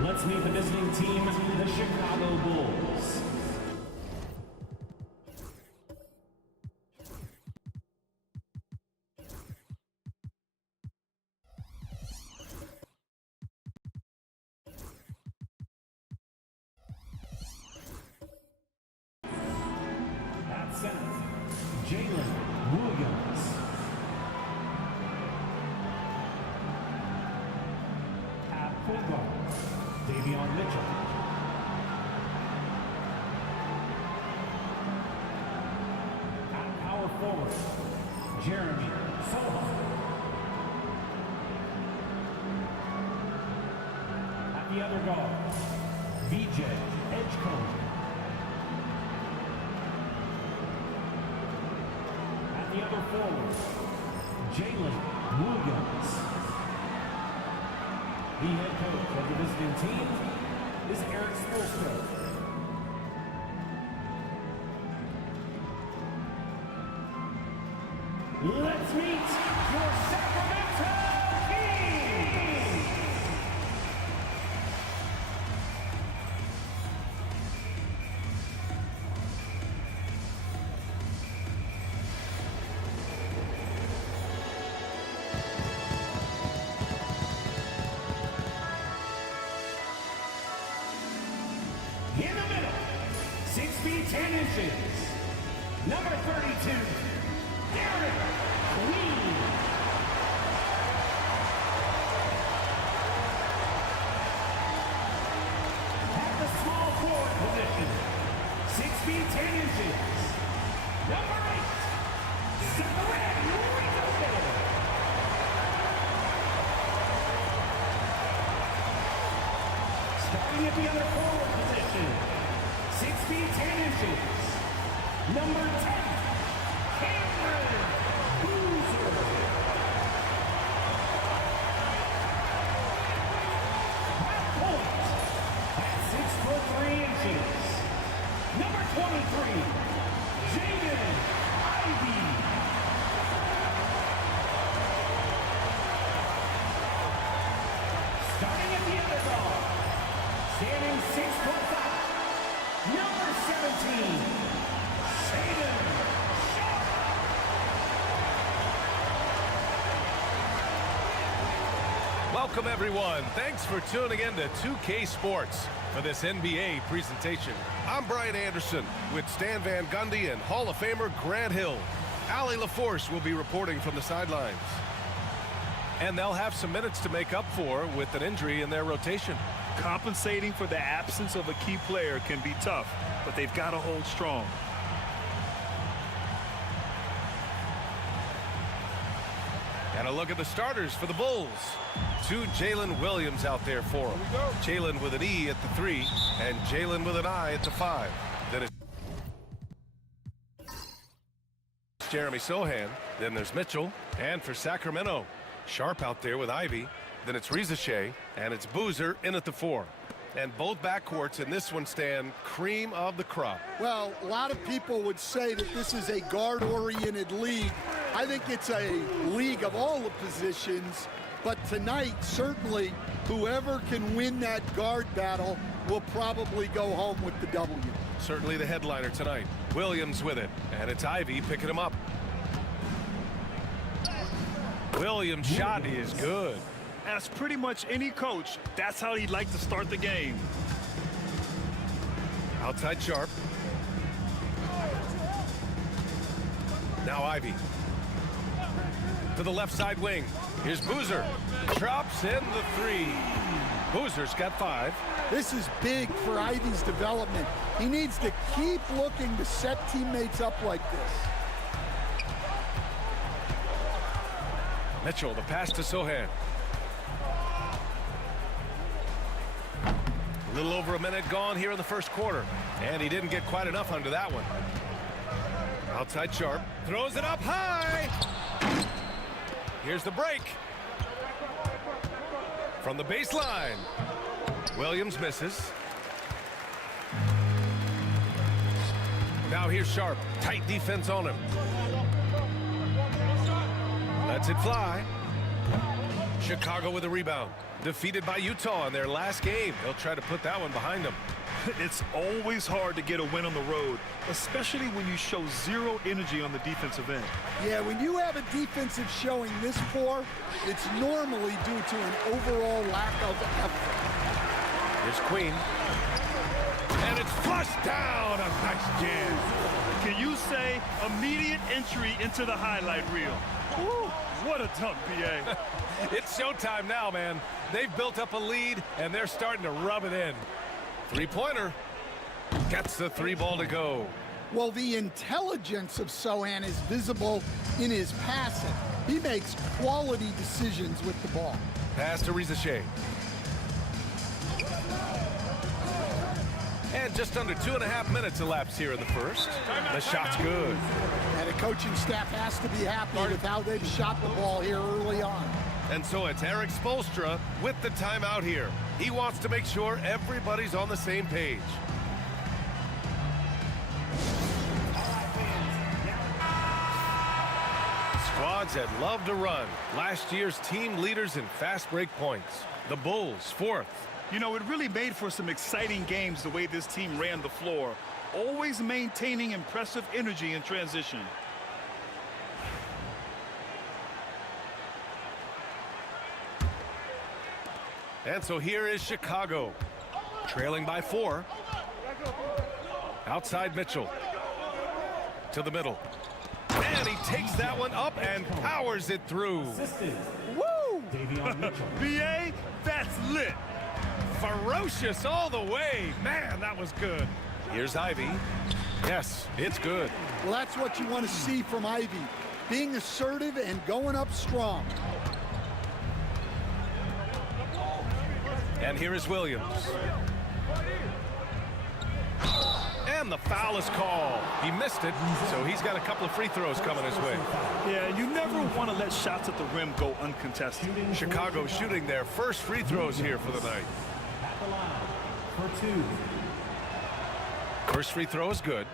Let's meet the visiting team, the Chicago Bulls. At center, Jalen Williams. At point guard, Davion Mitchell. At power forward, Jeremy Soha. At the other guard, VJ Edgecombe. At the other forward, Jalen Williams. The head coach of the visiting team is Eric Spoelstra. Let's meet your Sacramento Kings! In the middle, 6 feet 10 inches, number 32, Derek Queen. At the small forward position, 6 feet 10 inches, number 8, CWL. Starting at the other forward position, 6 feet 10 inches, number 10, Cameron Boozer. At point, at 6'3" number 23, Jaden Ivey. Starting at the other guard, standing 6'5", number 17, Shaden Sharp. Welcome, everyone. Thanks for tuning in to 2K Sports for this NBA presentation. I'm Brian Anderson with Stan Van Gundy and Hall of Famer Grant Hill. Allie LaForce will be reporting from the sidelines. And they'll have some minutes to make up for with an injury in their rotation. Compensating for the absence of a key player can be tough, but they've got to hold strong. And a look at the starters for the Bulls. 2 Jalen Williams out there for them. Jalen with an E at the 3 and Jalen with an I at the 5. Then it's Jeremy Sohan. Then there's Mitchell. And for Sacramento, Sharp out there with Ivy. Then it's Rizachet, and it's Boozer in at the 4. And both backcourts in this one stand cream of the crop. Well, a lot of people would say that this is a guard-oriented league. I think it's a league of all the positions, but tonight, certainly, whoever can win that guard battle will probably go home with the W. Certainly the headliner tonight. Williams with it, and it's Ivy picking him up. Williams' shot is good. As pretty much any coach, that's how he'd like to start the game. Outside Sharp. Now Ivy. To the left side wing. Here's Boozer. Drops in the 3. Boozer's got 5. This is big for Ivy's development. He needs to keep looking to set teammates up like this. Mitchell, the pass to Sohan. A little over a minute gone here in the first quarter. And he didn't get quite enough under that one. Outside Sharp. Throws it up high. Here's the break. From the baseline. Williams misses. Now here's Sharp. Tight defense on him. Lets it fly. Chicago with a rebound. Defeated by Utah in their last game. They'll try to put that one behind them. It's always hard to get a win on the road, especially when you show zero energy on the defensive end. Yeah, when you have a defensive showing this poor, it's normally due to an overall lack of effort. Here's Queen. And it's flushed down. A nice jam. Can you say immediate entry into the highlight reel? Woo, what a dunk, BA. It's showtime now, man. They've built up a lead, and they're starting to rub it in. Three-pointer. Gets the three ball to go. Well, the intelligence of Sochan is visible in his passing. He makes quality decisions with the ball. Pass to Rizachet. And just under 2.5 minutes elapsed here in the first. The shot's good. And the coaching staff has to be happy with how they've shot the ball here early on. And so it's Eric Spoelstra with the timeout here. He wants to make sure everybody's on the same page. Squads that love to run. Last year's team leaders in fast break points. The Bulls, 4th. You know, it really made for some exciting games the way this team ran the floor, always maintaining impressive energy in transition. And so here is Chicago, trailing by 4. Outside Mitchell. To the middle. And he takes that one up and powers it through. Woo! Mitchell. BA, that's lit. Ferocious all the way. Man, that was good. Here's Ivy. Yes, it's good. Well, that's what you want to see from Ivy, being assertive and going up strong. And here is Williams. And the foul is called. He missed it, so he's got a couple of free throws coming his way. Yeah, you never want to let shots at the rim go uncontested. Chicago shooting their first free throws here for the night. At the line for 2. First free throw is good.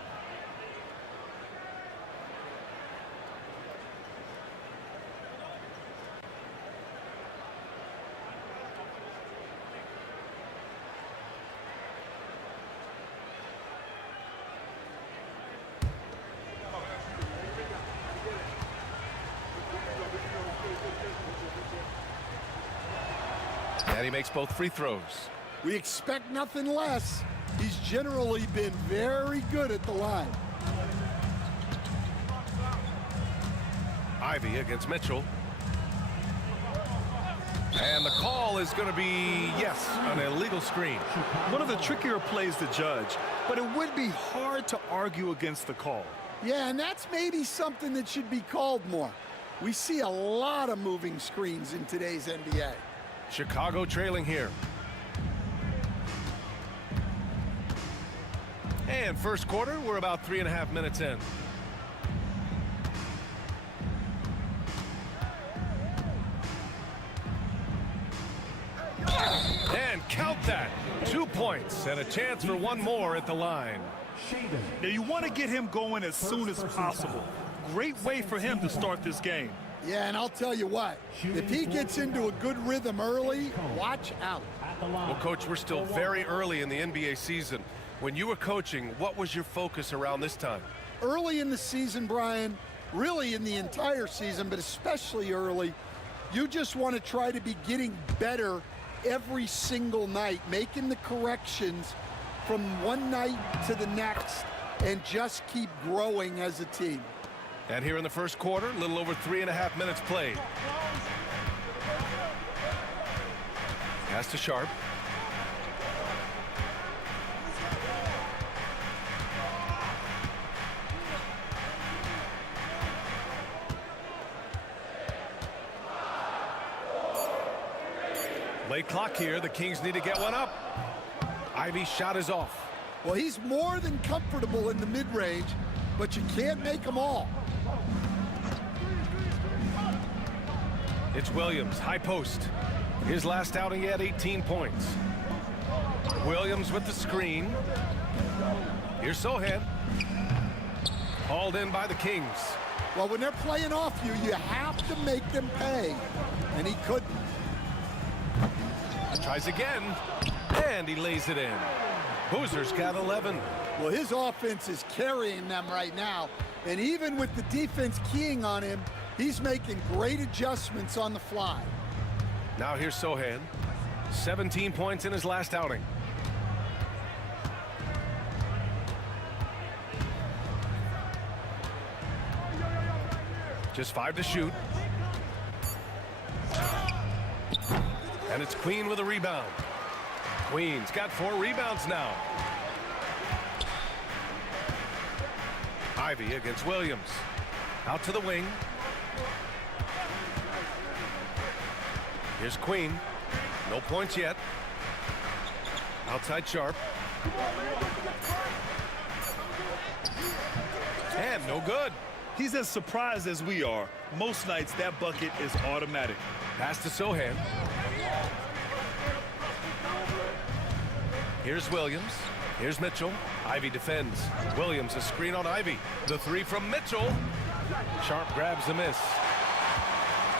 And he makes both free throws. We expect nothing less. He's generally been very good at the line. Ivy against Mitchell. And the call is going to be, yes, an illegal screen. One of the trickier plays to judge, but it would be hard to argue against the call. Yeah, and that's maybe something that should be called more. We see a lot of moving screens in today's NBA. Chicago trailing here. And first quarter, we're about 3.5 minutes in. And count that. 2 points and a chance for one more at the line. Now you want to get him going as soon as possible. Great way for him to start this game. Yeah, and I'll tell you what, if he gets into a good rhythm early, watch out. Well, Coach, we're still very early in the NBA season. When you were coaching, what was your focus around this time? Early in the season, Brian, really in the entire season, but especially early, you just want to try to be getting better every single night, making the corrections from one night to the next, and just keep growing as a team. And here in the first quarter, a little over 3.5 minutes played. Pass to Sharp. Late clock here. The Kings need to get one up. Ivy's shot is off. Well, he's more than comfortable in the mid-range, but you can't make them all. It's Williams, high post. His last outing, he had 18 points. Williams with the screen. Here's Sochan. Hauled in by the Kings. Well, when they're playing off you, you have to make them pay. And he couldn't. Tries again, and he lays it in. Boozer's got 11. Well, his offense is carrying them right now, and even with the defense keying on him, he's making great adjustments on the fly. Now here's Sohan. 17 points in his last outing. Just 5 to shoot. And it's Queen with a rebound. Queen's got 4 rebounds now. Ivy against Williams. Out to the wing. Here's Queen. No points yet. Outside Sharp. And no good. He's as surprised as we are. Most nights that bucket is automatic. Pass to Sohan. Here's Williams. Here's Mitchell. Ivy defends. Williams a screen on Ivy. The 3 from Mitchell. Sharp grabs the miss.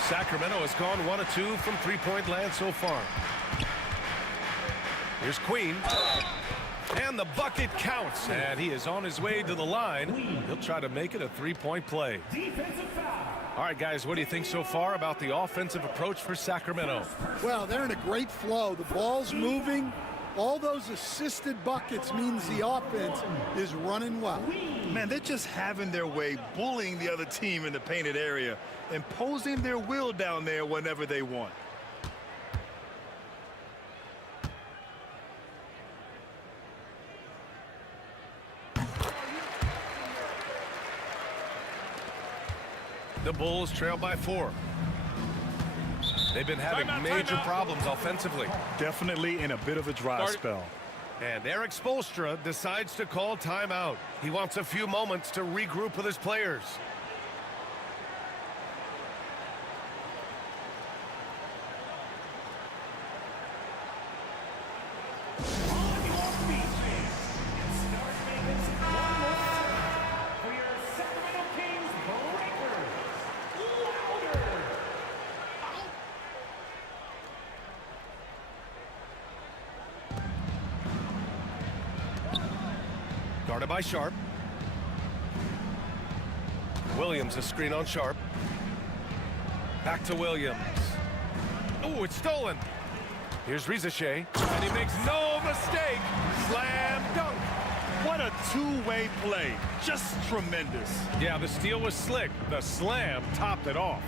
Sacramento has gone 1 of 2 from three-point land so far. Here's Queen. And the bucket counts. And he is on his way to the line. He'll try to make it a three-point play. All right, guys, what do you think so far about the offensive approach for Sacramento? Well, they're in a great flow. The ball's moving. All those assisted buckets means the offense is running well. Man, they're just having their way, bullying the other team in the painted area, imposing their will down there whenever they want. The Bulls trail by 4. They've been having major problems offensively. Definitely in a bit of a dry spell. And Eric Spoelstra decides to call timeout. He wants a few moments to regroup with his players. Guarded by Sharp. Williams a screen on Sharp. Back to Williams. Oh, it's stolen. Here's Rizachet, and he makes no mistake. Slam dunk. What a two-way play. Just tremendous. Yeah, the steal was slick. The slam topped it off.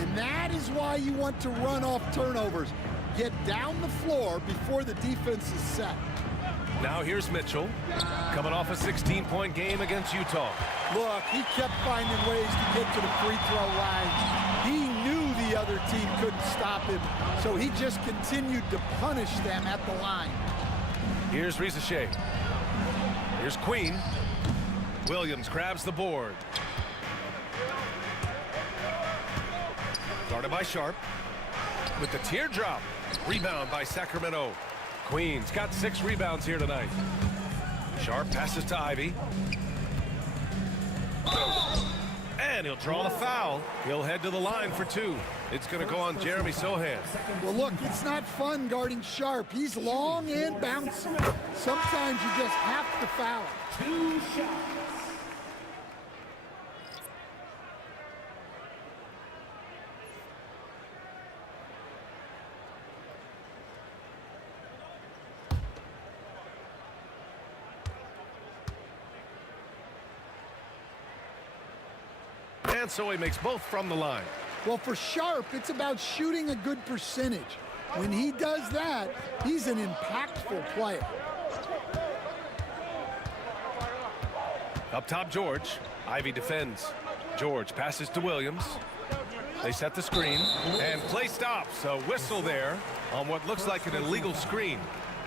And that is why you want to run off turnovers. Get down the floor before the defense is set. Now here's Mitchell, coming off a 16-point game against Utah. Look, he kept finding ways to get to the free throw line. He knew the other team couldn't stop him, so he just continued to punish them at the line. Here's Rizachet. Here's Queen. Williams grabs the board. Guarded by Sharp. With the teardrop. Rebound by Sacramento. Queen's got 6 rebounds here tonight. Sharp passes to Ivy. And he'll draw the foul. He'll head to the line for 2. It's going to go on Jeremy Sohan. Well, look, it's not fun guarding Sharp. He's long and bouncy. Sometimes you just have to foul him. 2 shots. And so he makes both from the line. Well, for Sharp, it's about shooting a good percentage. When he does that, he's an impactful player. Up top, George. Ivy defends. George passes to Williams. They set the screen, and play stops. A whistle there on what looks like an illegal screen.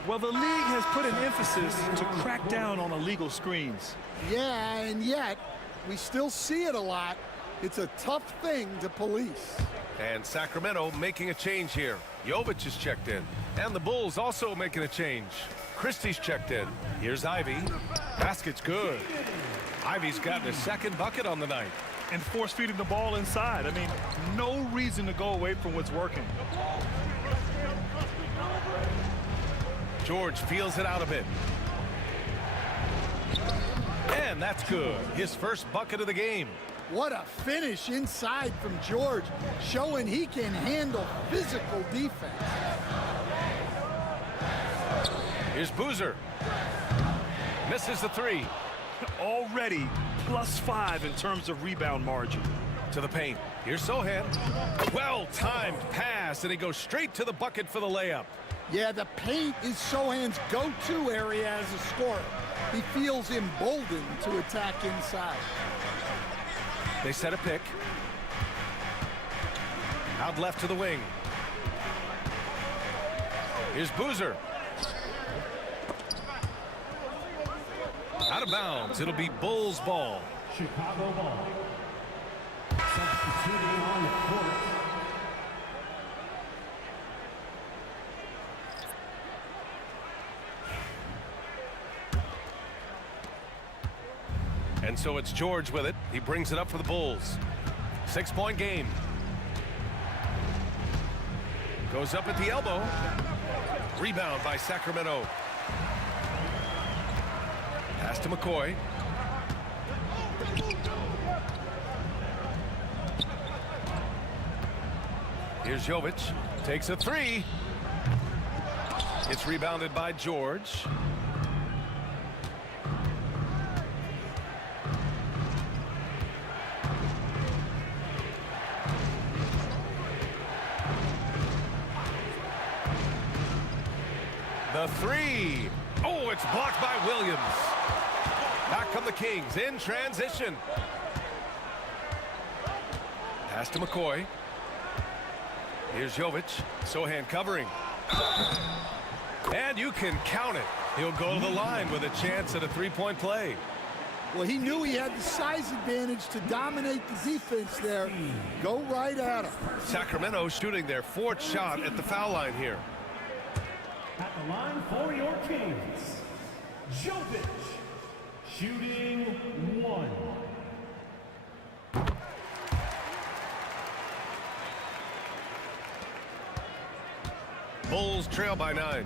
Well, the league has put an emphasis to crack down on illegal screens. Yeah, and yet, we still see it a lot. It's a tough thing to police. And Sacramento making a change here. Jovic is checked in. And the Bulls also making a change. Christie's checked in. Here's Ivy. Basket's good. Ivy's gotten his 2nd bucket on the night. And force-feeding the ball inside. I mean, no reason to go away from what's working. George feels it out a bit. And that's good. His first bucket of the game. What a finish inside from George, showing he can handle physical defense. Here's Boozer. Misses the three. Already +5 in terms of rebound margin. To the paint. Here's Sohan. Well-timed pass, and he goes straight to the bucket for the layup. Yeah, the paint is Sohan's go-to area as a scorer. He feels emboldened to attack inside. They set a pick. Out left to the wing. Here's Boozer. Out of bounds. It'll be Bulls ball. Chicago ball. Substituting on the court. And so it's George with it. He brings it up for the Bulls. 6-point game. Goes up at the elbow. Rebound by Sacramento. Pass to McCoy. Here's Jovic. Takes a three. It's rebounded by George. The three. Oh, it's blocked by Williams. Back come the Kings in transition. Pass to McCoy. Here's Jovic. Sohan covering. And you can count it. He'll go to the line with a chance at a three-point play. Well, he knew he had the size advantage to dominate the defense there. Go right at him. Sacramento shooting their 4th shot at the foul line here. At the line for your Kings, Jovic, shooting 1. Bulls trail by 9.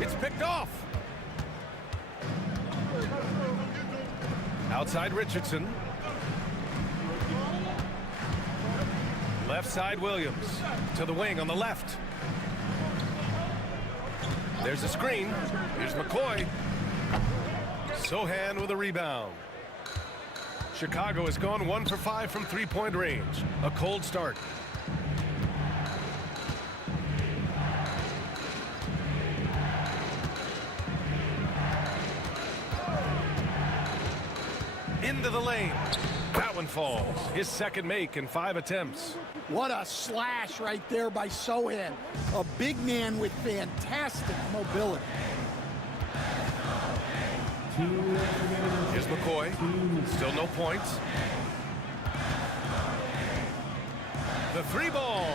It's picked off. Outside Richardson. Left side Williams. To the wing on the left. There's a screen. Here's McCoy. Sohan with a rebound. Chicago has gone 1 for 5 from three-point range. A cold start. Into the lane. That one falls. His second make in 5 attempts. What a slash right there by Sohan. A big man with fantastic mobility. Here's McCoy. Still no points. The three ball.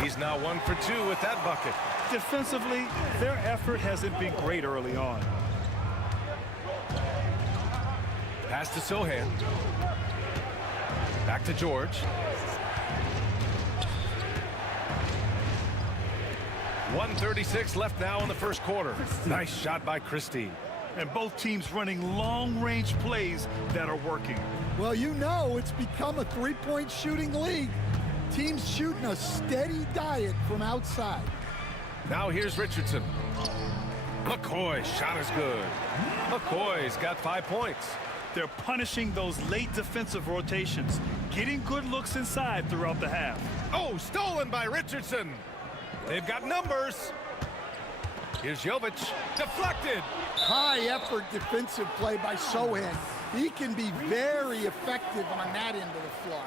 He's now 1 for 2 with that bucket. Defensively, their effort hasn't been great early on. Pass to Sohan. Back to George. 1:36 left now in the first quarter. Nice shot by Christie. And both teams running long-range plays that are working. Well, you know it's become a three-point shooting league. Teams shooting a steady diet from outside. Now here's Richardson. McCoy's shot is good. McCoy's got 5 points. They're punishing those late defensive rotations, getting good looks inside throughout the half. Oh, stolen by Richardson. They've got numbers. Here's Jovic. Deflected. High-effort defensive play by Sohan. He can be very effective on that end of the floor.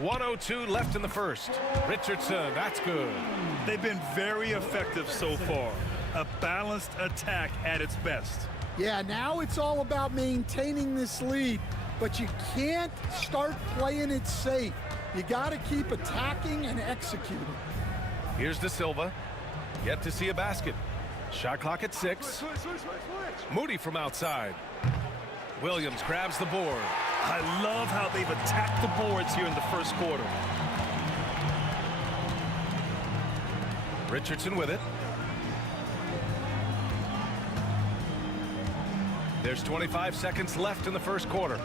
.102 left in the first. Richardson, that's good. They've been very effective so far. A balanced attack at its best. Yeah, now it's all about maintaining this lead, but you can't start playing it safe. You got to keep attacking and executing. Here's De Silva. Yet to see a basket. Shot clock at 6. Moody from outside. Williams grabs the board. I love how they've attacked the boards here in the first quarter. Richardson with it. There's 25 seconds left in the first quarter.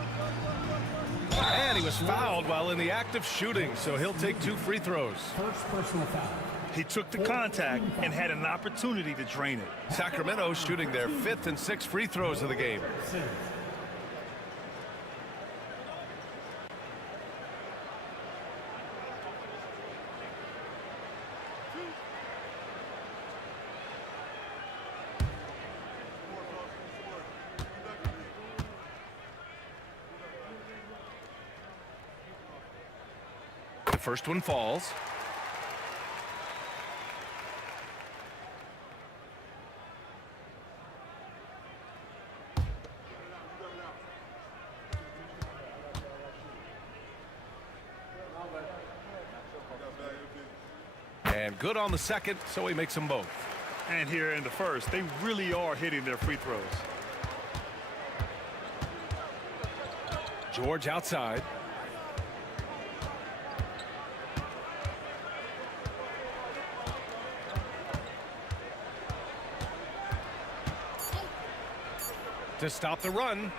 And he was fouled while in the act of shooting, so he'll take 2 free throws. First personal foul. He took the contact and had an opportunity to drain it. Sacramento shooting their 5th and 6th free throws of the game. The first one falls. And good on the second, so he makes them both. And here in the first, they really are hitting their free throws. George outside. To stop the run.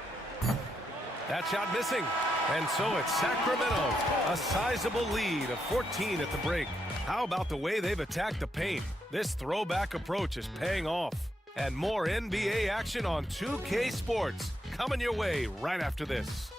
That shot missing. And so it's Sacramento, a sizable lead of 14 at the break. How about the way they've attacked the paint? This throwback approach is paying off. And more NBA action on 2K Sports coming your way right after this.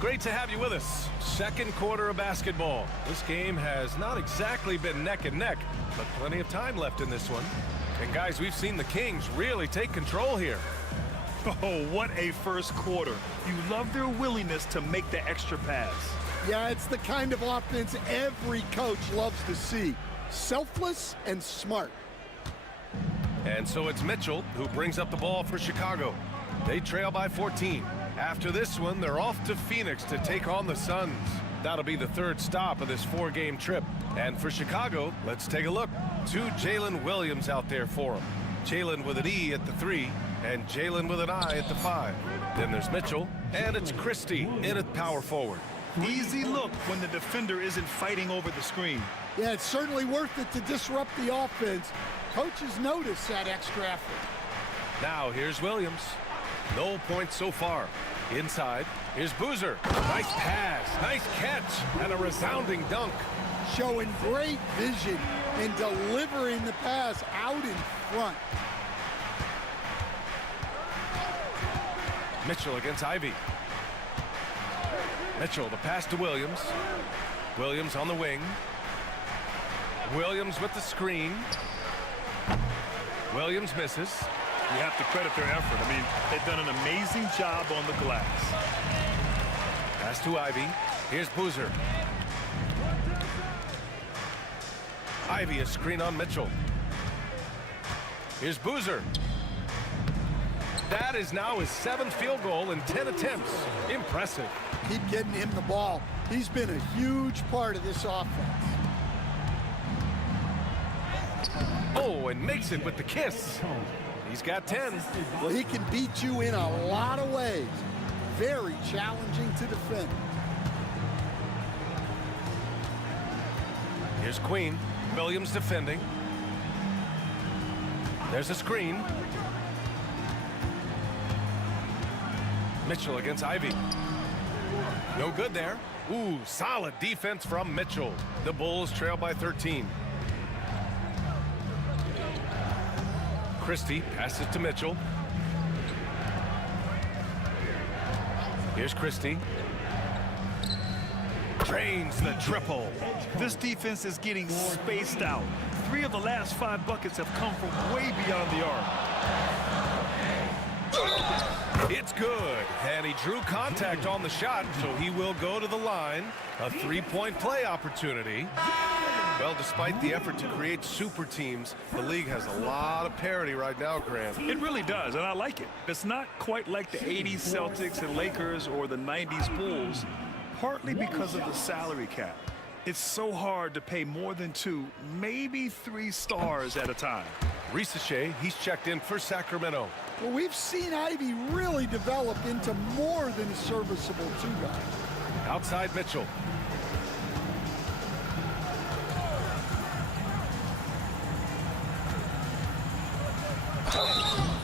Great to have you with us. Second quarter of basketball. This game has not exactly been neck and neck, but plenty of time left in this one. And guys, we've seen the Kings really take control here. Oh, what a first quarter. You love their willingness to make the extra pass. Yeah, it's the kind of offense every coach loves to see. Selfless and smart. And so it's Mitchell who brings up the ball for Chicago. They trail by 14. After this one, they're off to Phoenix to take on the Suns. That'll be the 3rd stop of this 4-game trip. And for Chicago, let's take a look. 2 Jalen Williams out there for them. Jalen with an E at the 3, and Jalen with an I at the 5. Then there's Mitchell, and it's Christie in at power forward. Easy look when the defender isn't fighting over the screen. Yeah, it's certainly worth it to disrupt the offense. Coaches notice that extra effort. Now here's Williams. No points so far. Inside, here's Boozer. Nice pass, nice catch, and a resounding dunk. Showing great vision and delivering the pass out in front. Mitchell against Ivy. Mitchell, the pass to Williams. Williams on the wing. Williams with the screen. Williams misses. You have to credit their effort. I mean, they've done an amazing job on the glass. Pass to Ivy. Here's Boozer. Ivy, a screen on Mitchell. Here's Boozer. That is now his 7th field goal in 10 attempts. Impressive. Keep getting him the ball. He's been a huge part of this offense. Oh, and makes it with the kiss. He's got 10. Well, he can beat you in a lot of ways. Very challenging to defend. Here's Queen. Williams defending. There's a screen. Mitchell against Ivy. No good there. Ooh, solid defense from Mitchell. The Bulls trail by 13. Christie passes to Mitchell. Here's Christie. Drains the triple. This defense is getting spaced out. 3 of the last 5 buckets have come from way beyond the arc. It's good, and he drew contact on the shot, so he will go to the line. A three-point play opportunity. Well, despite the effort to create super teams, the league has a lot of parity right now, Grant. It really does, and I like it. It's not quite like the 80s Celtics and Lakers or the 90s Bulls, partly because of the salary cap. It's so hard to pay more than 2, maybe 3 stars at a time. Risache, he's checked in for Sacramento. Well, we've seen Ivy really develop into more than a serviceable 2-guy. Outside Mitchell.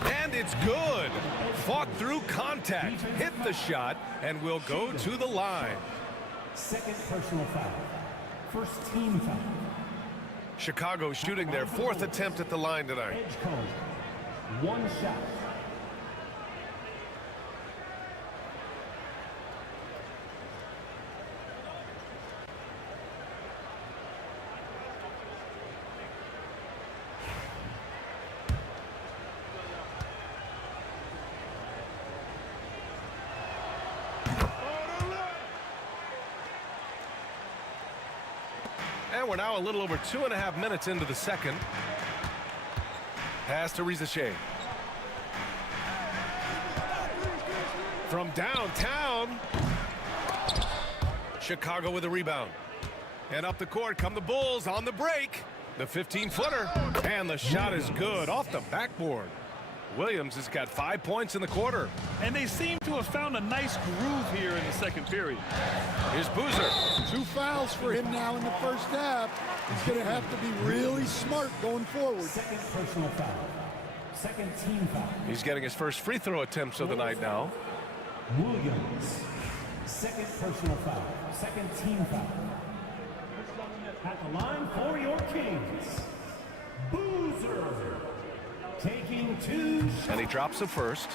And it's good. Fought through contact, hit the shot, and will go to the line. Second personal foul. First team foul. Chicago shooting their 4th attempt at the line tonight. Edge code. 1 shot. And we're now a little over 2.5 minutes into the second. Pass to Risache. From downtown. Chicago with a rebound. And up the court come the Bulls on the break. The 15-footer. And the shot is good off the backboard. Williams has got 5 points in the quarter. And they seem to have found a nice groove here in the second period. Here's Boozer. 2 fouls for him now in the first half. He's going to have to be really smart going forward. Second personal foul. Second team foul. He's getting his first free throw attempts of the night now. Williams. Second personal foul. Second team foul. At the line for your Kings. Boozer. Taking 2 shots. And he drops the first.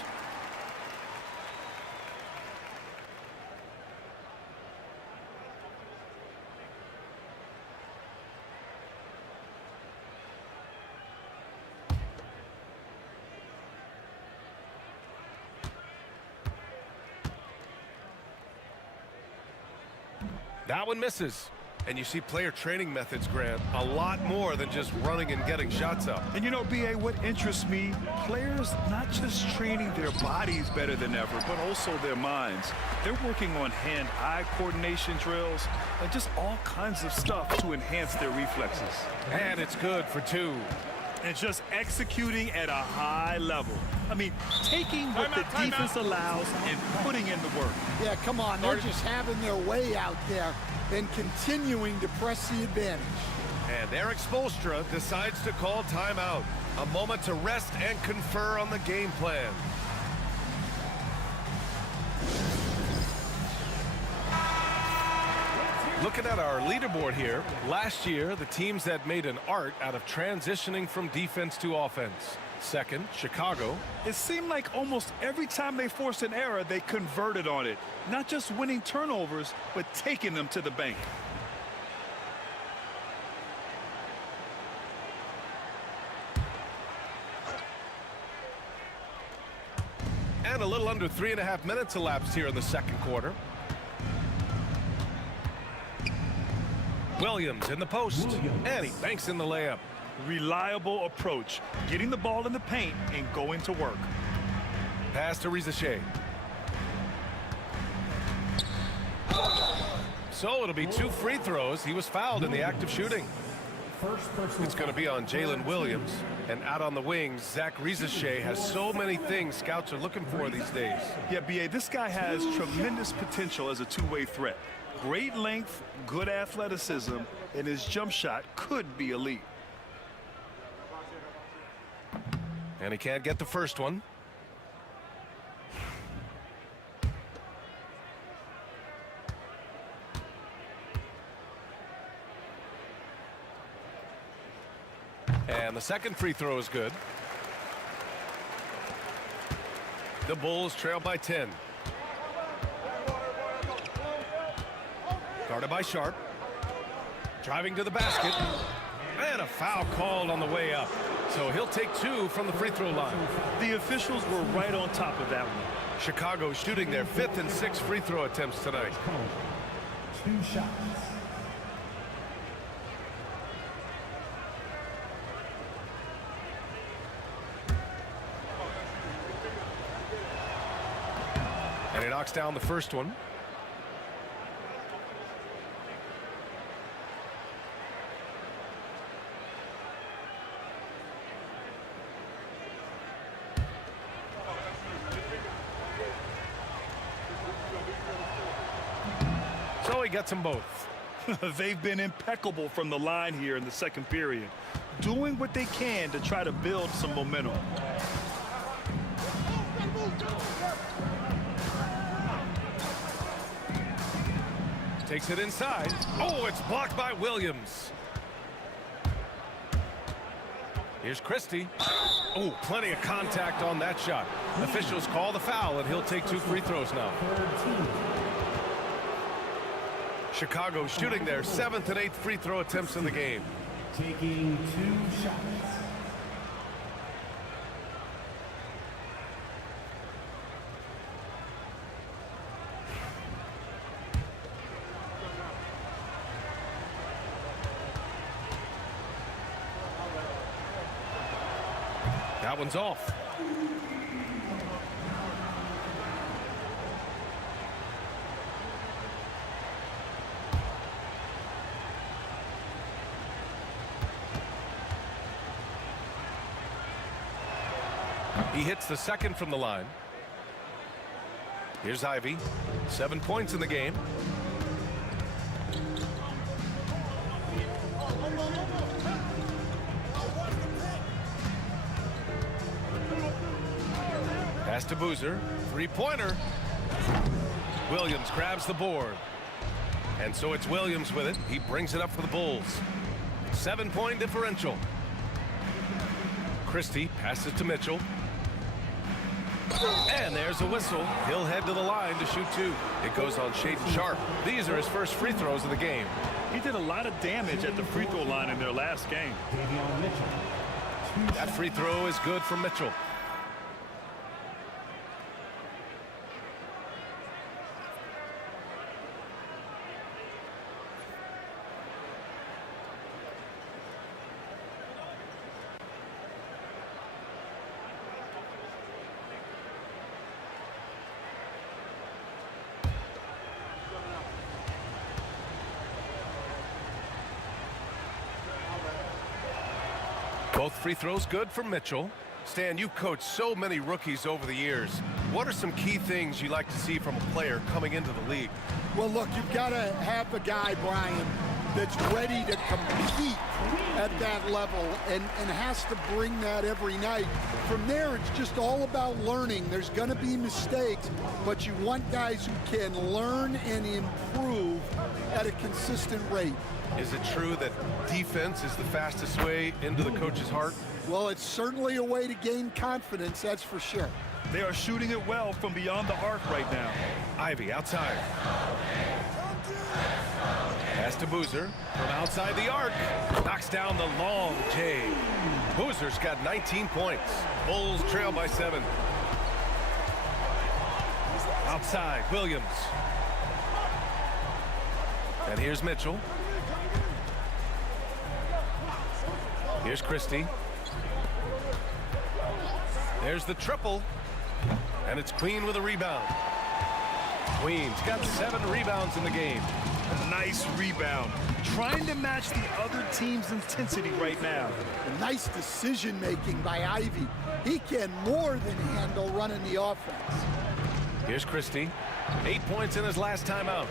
That one misses. And you see player training methods, Grant, a lot more than just running and getting shots up. And you know, B.A., what interests me, players not just training their bodies better than ever, but also their minds. They're working on hand-eye coordination drills and just all kinds of stuff to enhance their reflexes. And it's good for 2. And just executing at a high level. I mean, taking what the defense allows and putting in the work. Yeah, come on. They're just having their way out there and continuing to press the advantage. And Eric Spoelstra decides to call timeout. A moment to rest and confer on the game plan. Looking at our leaderboard here, last year, the teams that made an art out of transitioning from defense to offense. Second, Chicago. It seemed like almost every time they forced an error, they converted on it. Not just winning turnovers, but taking them to the bank. And a little under 3.5 minutes elapsed here in the second quarter. Williams in the post. And he banks in the layup. Reliable approach, getting the ball in the paint and going to work. Pass to Risache. So it'll be 2 free throws. He was fouled in the act of shooting. It's going to be on Jalen Williams. And out on the wings, Zach Risache has so many things scouts are looking for these days. Yeah, B.A., this guy has tremendous potential as a two-way threat. Great length, good athleticism, and his jump shot could be elite. And he can't get the first one. And the second free throw is good. The Bulls trail by 10. Guarded by Sharp. Driving to the basket. And a foul called on the way up. So he'll take 2 from the free throw line. The officials were right on top of that one. Chicago shooting their 5th and 6th free throw attempts tonight. 2 shots. And he knocks down the first one. So he gets them both. They've been impeccable from the line here in the second period, doing what they can to try to build some momentum. Takes it inside. Oh, it's blocked by Williams. Here's Christie. Oh, plenty of contact on that shot. Officials call the foul, and he'll take 2 free throws now. Chicago shooting their 7th and 8th free throw attempts in the game. Taking 2 shots. That one's off. He hits the second from the line. Here's Ivy. 7 points in the game. Pass to Boozer. 3-pointer. Williams grabs the board. And so it's Williams with it. He brings it up for the Bulls. 7-point differential. Christie passes to Mitchell. And there's a whistle. He'll head to the line to shoot 2. It goes on Shaedon Sharpe. These are his first free throws of the game. He did a lot of damage at the free throw line in their last game. That free throw is good from Mitchell. Both free throws good for Mitchell. Stan, you've coached so many rookies over the years. What are some key things you like to see from a player coming into the league? Well, look, you've got to have a guy, Brian, that's ready to compete at that level and has to bring that every night. From there, it's just all about learning. There's going to be mistakes, but you want guys who can learn and improve at a consistent rate. Is it true that defense is the fastest way into the coach's heart? Well, it's certainly a way to gain confidence, that's for sure. They are shooting it well from beyond the arc right now. Ivy outside. Pass to Boozer from outside the arc. Knocks down the long J. Boozer's got 19 points. Bulls trail by 7. Outside, Williams. And here's Mitchell. Here's Christie. There's the triple. And it's Queen with a rebound. Queen's got 7 rebounds in the game. A nice rebound. Trying to match the other team's intensity right now. A nice decision-making by Ivy. He can more than handle running the offense. Here's Christie. 8 points in his last time out.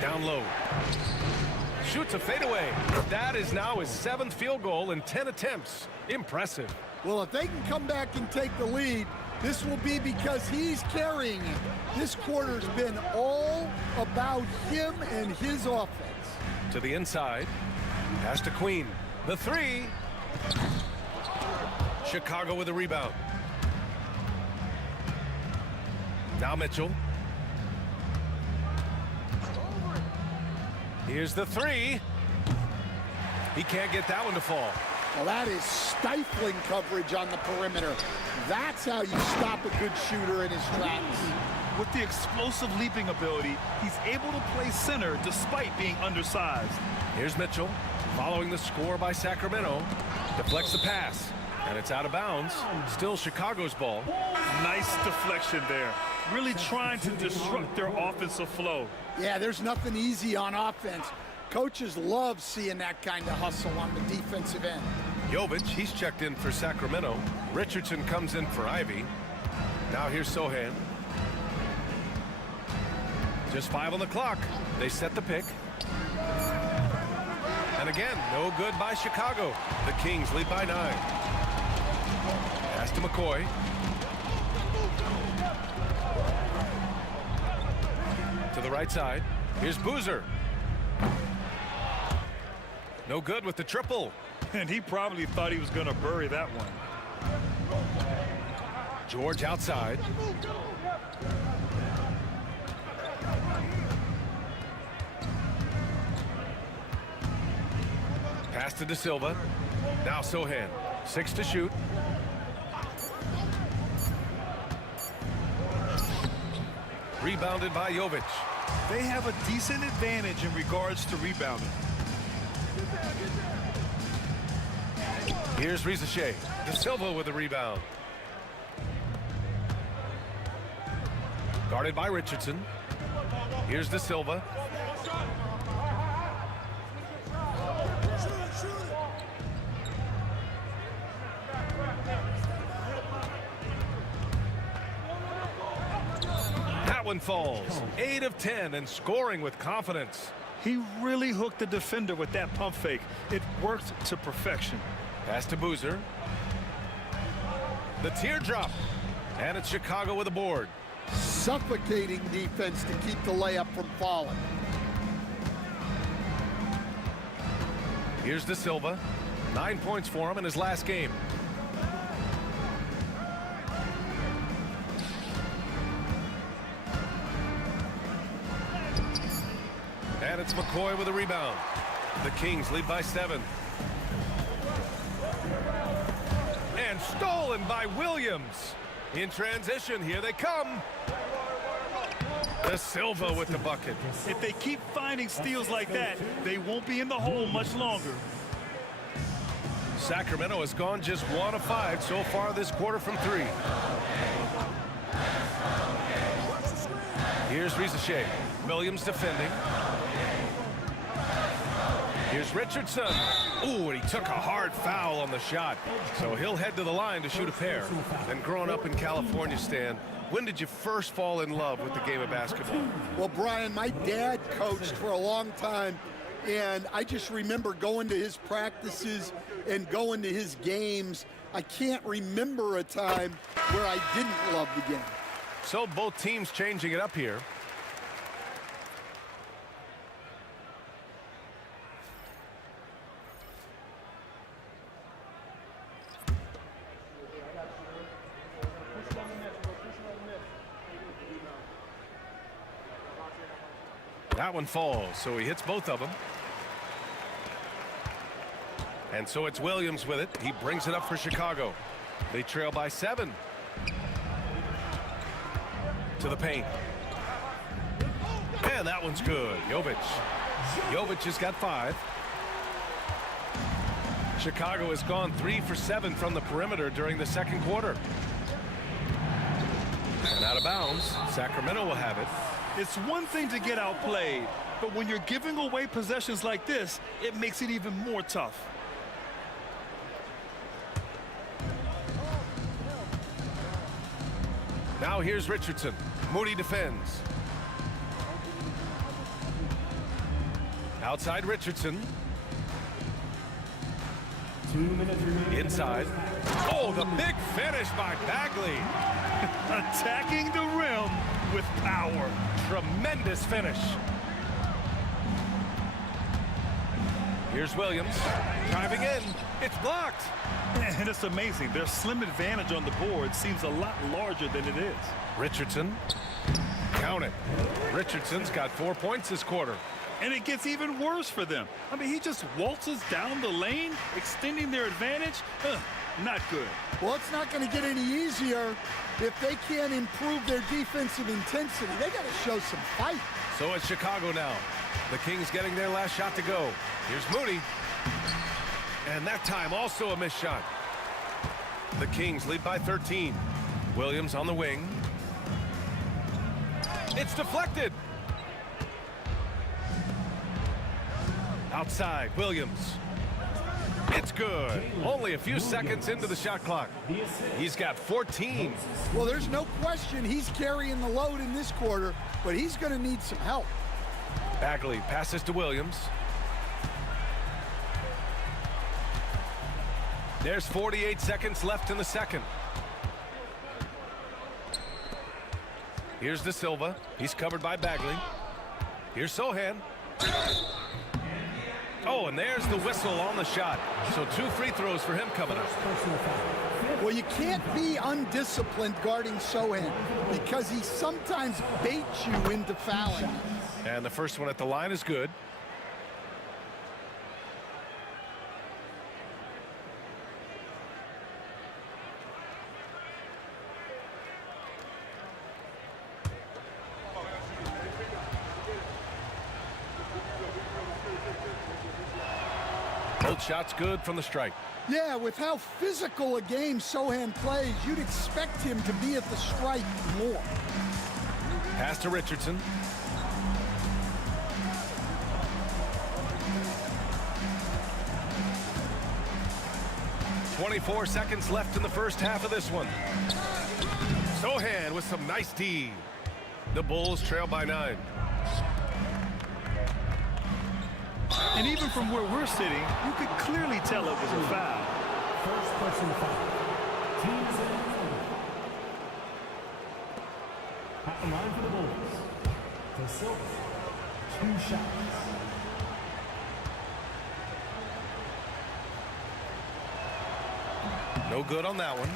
Down low. Shoots a fadeaway. That is now his 7th field goal in 10 attempts. Impressive. Well, if they can come back and take the lead, this will be because he's carrying it. This quarter's been all about him and his offense. To the inside. Pass to Queen. The 3. Chicago with a rebound. Now Mitchell. Here's the three. He can't get that one to fall. Well, that is stifling coverage on the perimeter. That's how you stop a good shooter in his tracks. With the explosive leaping ability, he's able to play center despite being undersized. Here's Mitchell, following the score by Sacramento. Deflects the pass, and it's out of bounds. Still Chicago's ball. Nice deflection there. Really trying to disrupt their offensive flow. Yeah, there's nothing easy on offense. Coaches love seeing that kind of hustle on the defensive end. Jovic, he's checked in for Sacramento. Richardson comes in for Ivy. Now here's Sohan. Just 5 on the clock. They set the pick. And again, no good by Chicago. The Kings lead by 9. Pass to McCoy. To the right side. Here's Boozer. No good with the triple. And he probably thought he was going to bury that one. George outside. Pass to De Silva. Now Sohan. 6 to shoot. Rebounded by Jovic. They have a decent advantage in regards to rebounding. Here's Rizachet. De Silva with a rebound. Guarded by Richardson. Here's De Silva. That one falls. 8 of 10 and scoring with confidence. He really hooked the defender with that pump fake. It worked to perfection. Pass to Boozer. The teardrop. And it's Chicago with a board. Suffocating defense to keep the layup from falling. Here's De Silva. 9 points for him in his last game. And it's McCoy with a rebound. The Kings lead by 7. And stolen by Williams. In transition, here they come. De Silva with the bucket. If they keep finding steals like that, they won't be in the hole much longer. Sacramento has gone just 1 of 5 so far this quarter from 3. Here's Rizachet. Williams defending. Here's Richardson. Ooh, and he took a hard foul on the shot. So he'll head to the line to shoot a pair. And growing up in California, Stan, when did you first fall in love with the game of basketball? Well, Brian, my dad coached for a long time, and I just remember going to his practices and going to his games. I can't remember a time where I didn't love the game. So both teams changing it up here. That one falls, so he hits both of them. And so it's Williams with it. He brings it up for Chicago. They trail by 7. To the paint. And that one's good. Jovic. Jovic has got 5. Chicago has gone 3 for 7 from the perimeter during the second quarter. And out of bounds. Sacramento will have it. It's one thing to get outplayed, but when you're giving away possessions like this, it makes it even more tough. Now here's Richardson. Moody defends. Outside Richardson. 2 minutes remaining. Inside. Oh, the big finish by Bagley. Attacking the rim with power. Tremendous finish. Here's Williams. Driving in. It's blocked. And it's amazing. Their slim advantage on the board seems a lot larger than it is. Richardson. Count it. Richardson's got 4 points this quarter. And it gets even worse for them. I mean, he just waltzes down the lane, extending their advantage. Not good. Well, it's not going to get any easier if they can't improve their defensive intensity. They got to show some fight. So it's Chicago now. The Kings getting their last shot to go. Here's Moody. And that time also a missed shot. The Kings lead by 13. Williams on the wing. It's deflected. Outside, Williams. It's good. Only a few seconds into the shot clock. He's got 14. Well, there's no question he's carrying the load in this quarter, but he's going to need some help. Bagley passes to Williams. There's 48 seconds left in the second. Here's De Silva. He's covered by Bagley. Here's Sohan. Oh, and there's the whistle on the shot. So 2 free throws for him coming up. Well, you can't be undisciplined guarding Sohan because he sometimes baits you into fouling. And the first one at the line is good. Both shots good from the strike. Yeah, with how physical a game Sohan plays, you'd expect him to be at the strike more. Pass to Richardson. "24 seconds left in the first half of this one. Sohan with some nice D. The Bulls trail by 9. And even from where we're sitting, you could clearly tell it was a foul. First person foul. Teams in the at the line for the Bulls. De Silva. 2 shots. No good on that one.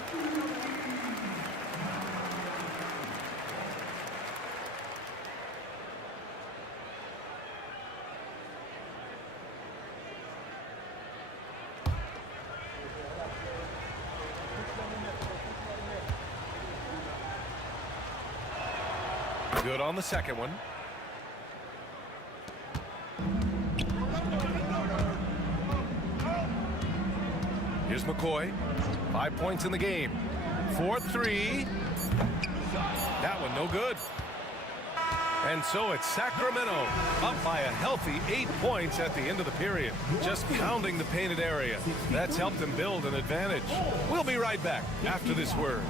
Good on the second one. Here's McCoy. 5 points in the game. 4-3. That one no good. And so it's Sacramento up by a healthy 8 points at the end of the period. Just pounding the painted area. That's helped them build an advantage. We'll be right back after this word.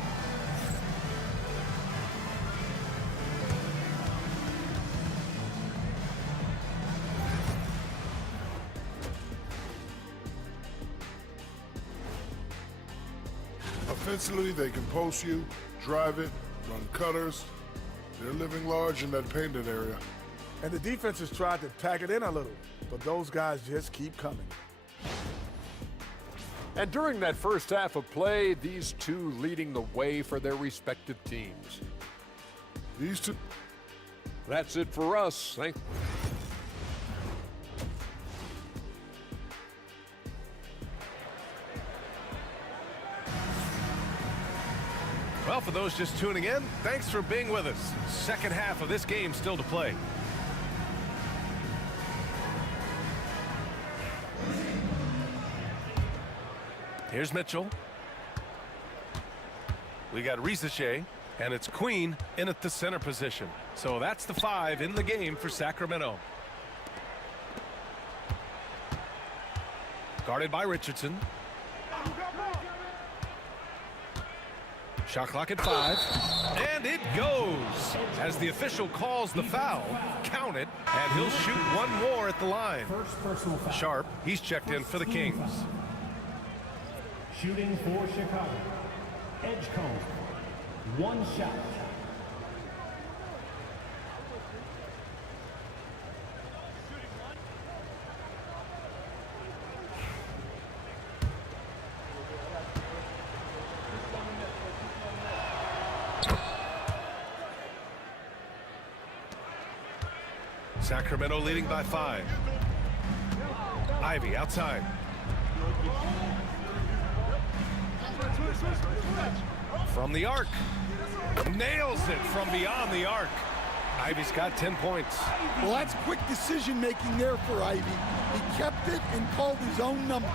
Offensively, they can post you, drive it, run cutters. They're living large in that painted area. And the defense has tried to pack it in a little, but those guys just keep coming. And during that first half of play, these two leading the way for their respective teams. These two. That's it for us. Well, for those just tuning in, thanks for being with us. Second half of this game still to play. Here's Mitchell. We got Risache, and it's Queen in at the center position. So that's the 5 in the game for Sacramento. Guarded by Richardson. Shot clock at 5, and it goes. As the official calls the foul, count it, and he'll shoot one more at the line. First personal foul. Sharp, he's checked in for the Kings. Shooting for Chicago. Edgecombe. 1 shot. Sacramento leading by 5. Ivy outside. From the arc. Nails it from beyond the arc. Ivy's got 10 points. Well, that's quick decision-making there for Ivy. He kept it and called his own number.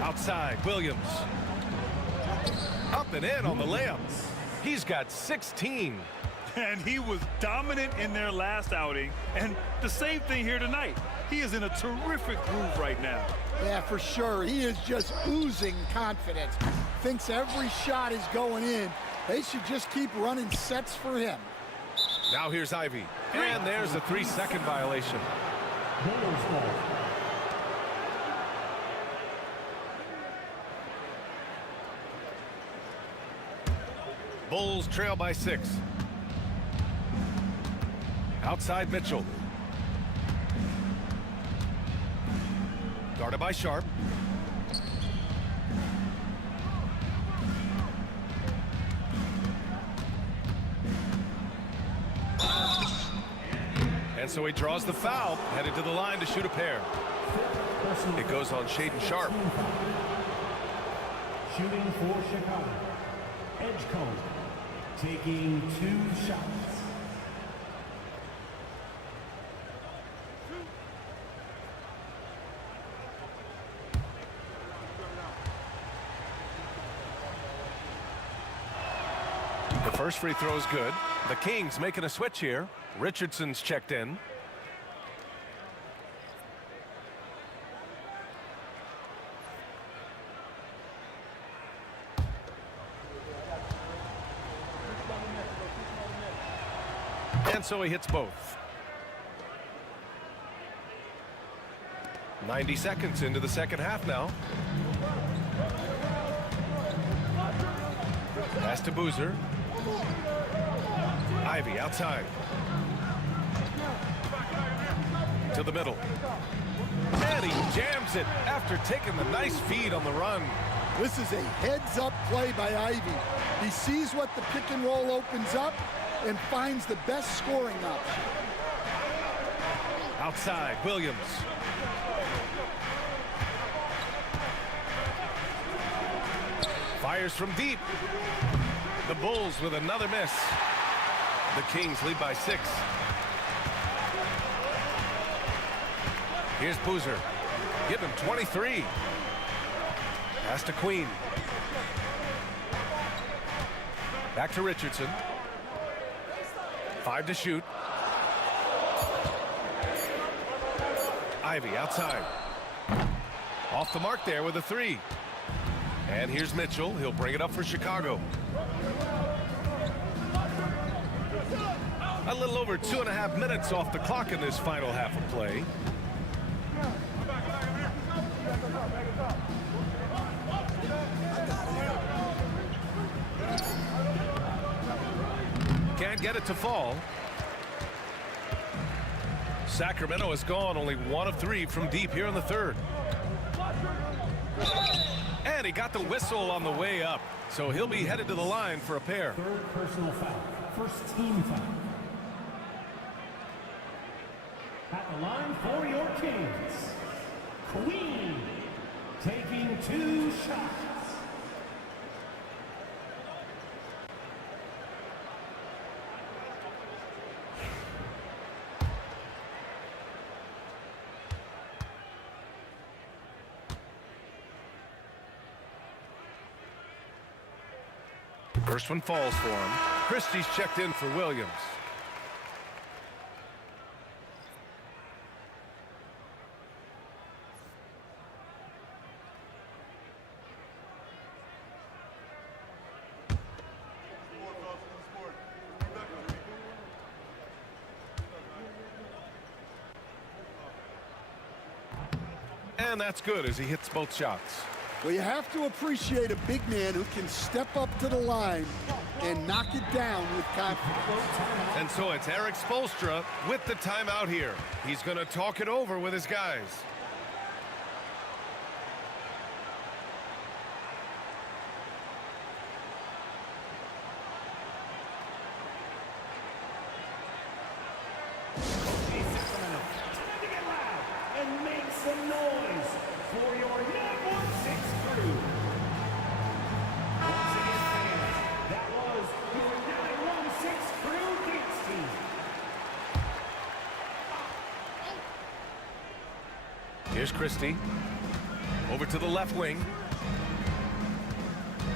Outside, Williams. Up and in on the layup. He's got 16. And he was dominant in their last outing. And the same thing here tonight. He is in a terrific groove right now. Yeah, for sure. He is just oozing confidence. Thinks every shot is going in. They should just keep running sets for him. Now here's Ivy. And there's a 3-second violation. Bulls ball. Bulls trail by 6. Outside Mitchell. Guarded by Sharp. And so he draws the foul, headed to the line to shoot a pair. It goes on Shaden Sharp. Shooting for Chicago. Edgecombe taking 2 shots. The first free throw is good. The Kings making a switch here. Richardson's checked in. And so he hits both. 90 seconds into the second half now. Pass to Boozer. Ivy outside. To the middle. And he jams it after taking the nice feed on the run. This is a heads-up play by Ivy. He sees what the pick and roll opens up and finds the best scoring option. Outside, Williams. Fires from deep. The Bulls with another miss. The Kings lead by 6. Here's Boozer. Give him 23. Pass to Queen. Back to Richardson. 5 to shoot. Ivy outside. Off the mark there with a 3. And here's Mitchell. He'll bring it up for Chicago. A little over 2.5 minutes off the clock in this final half of play. Can't get it to fall. Sacramento has gone only 1 of 3 from deep here in the third. And he got the whistle on the way up. So he'll be headed to the line for a pair. Third personal foul. First team foul. At the line for your Kings, Queen taking 2 shots. First one falls for him. Christie's checked in for Williams. And that's good as he hits both shots. Well, you have to appreciate a big man who can step up to the line and knock it down with confidence. And so it's Eric Spoelstra with the timeout here. He's going to talk it over with his guys. Here's Christie. Over to the left wing.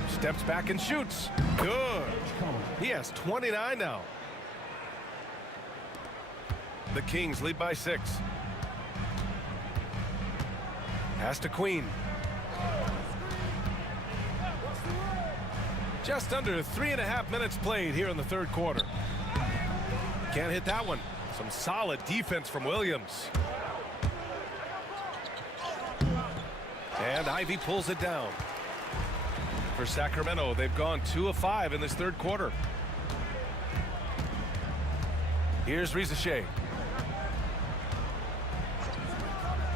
Steps back and shoots. Good. He has 29 now. The Kings lead by 6. Pass to Queen. Just under 3.5 minutes played here in the third quarter. Can't hit that one. Some solid defense from Williams. And Ivy pulls it down. For Sacramento, they've gone 2 of 5 in this third quarter. Here's Rizachet.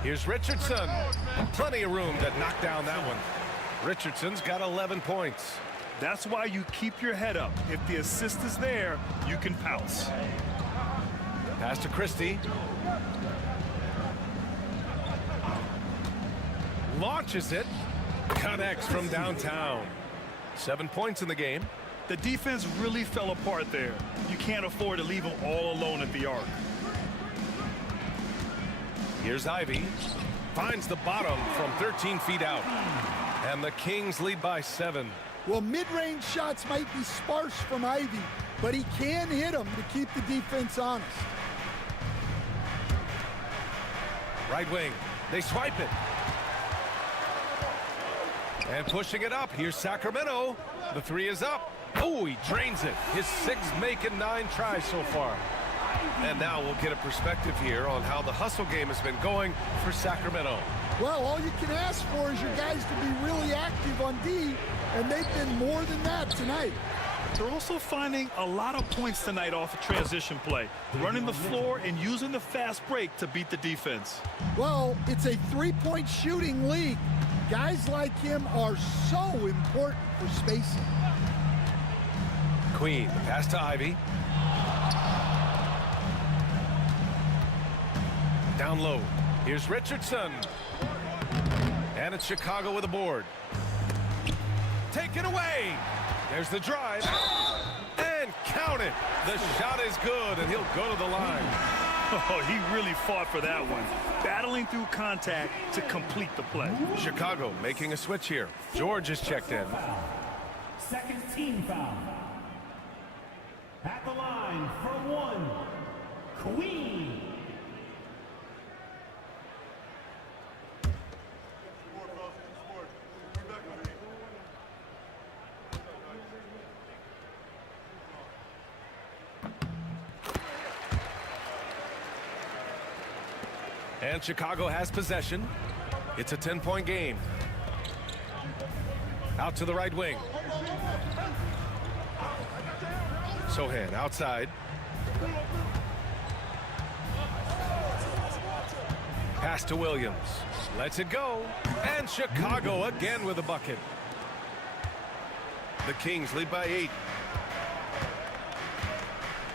Here's Richardson. Plenty of room to knock down that one. Richardson's got 11 points. That's why you keep your head up. If the assist is there, you can pounce. Pass to Christie. Launches it. Connects from downtown. 7 points in the game. The defense really fell apart there. You can't afford to leave them all alone at the arc. Here's Ivy. Finds the bottom from 13 feet out. And the Kings lead by 7. Well, mid-range shots might be sparse from Ivy, but he can hit them to keep the defense honest. Right wing. They swipe it. And pushing it up. Here's Sacramento. The 3 is up. Oh, he drains it. His 6th make in 9 tries so far. And now we'll get a perspective here on how the hustle game has been going for Sacramento. Well, all you can ask for is your guys to be really active on D, and they've been more than that tonight. They're also finding a lot of points tonight off of transition play, running the floor and using the fast break to beat the defense. Well, it's a three-point shooting league. Guys like him are so important for spacing. Queen, pass to Ivy. Down low. Here's Richardson. And it's Chicago with a board. Taken away. There's the drive. And count it. The shot is good, and he'll go to the line. Oh, he really fought for that one. Battling through contact to complete the play. Chicago making a switch here. George is checked in. Second team foul. At the line for 1, Queen. And Chicago has possession. It's a 10-point game. Out to the right wing. Sohan outside. Pass to Williams. Lets it go. And Chicago again with a bucket. The Kings lead by 8.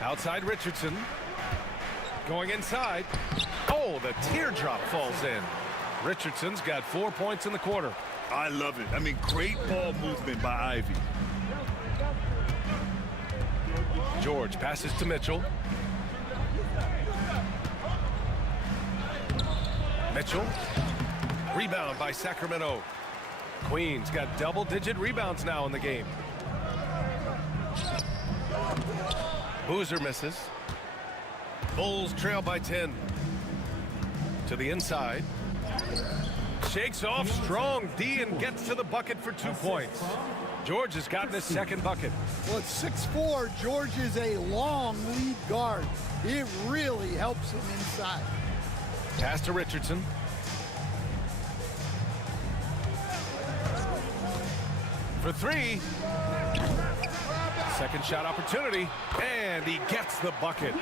Outside Richardson. Going inside. Oh, the teardrop falls in. Richardson's got 4 points in the quarter. I love it. I mean, great ball movement by Ivy. George passes to Mitchell. Mitchell. Rebound by Sacramento. Queens got double-digit rebounds now in the game. Boozer misses. Bulls trail by 10. To the inside. Shakes off strong D and gets to the bucket for 2 points. George has gotten his second bucket. Well, at 6'4", George is a long lead guard. It really helps him inside. Pass to Richardson. For 3. Second shot opportunity. And he gets the bucket.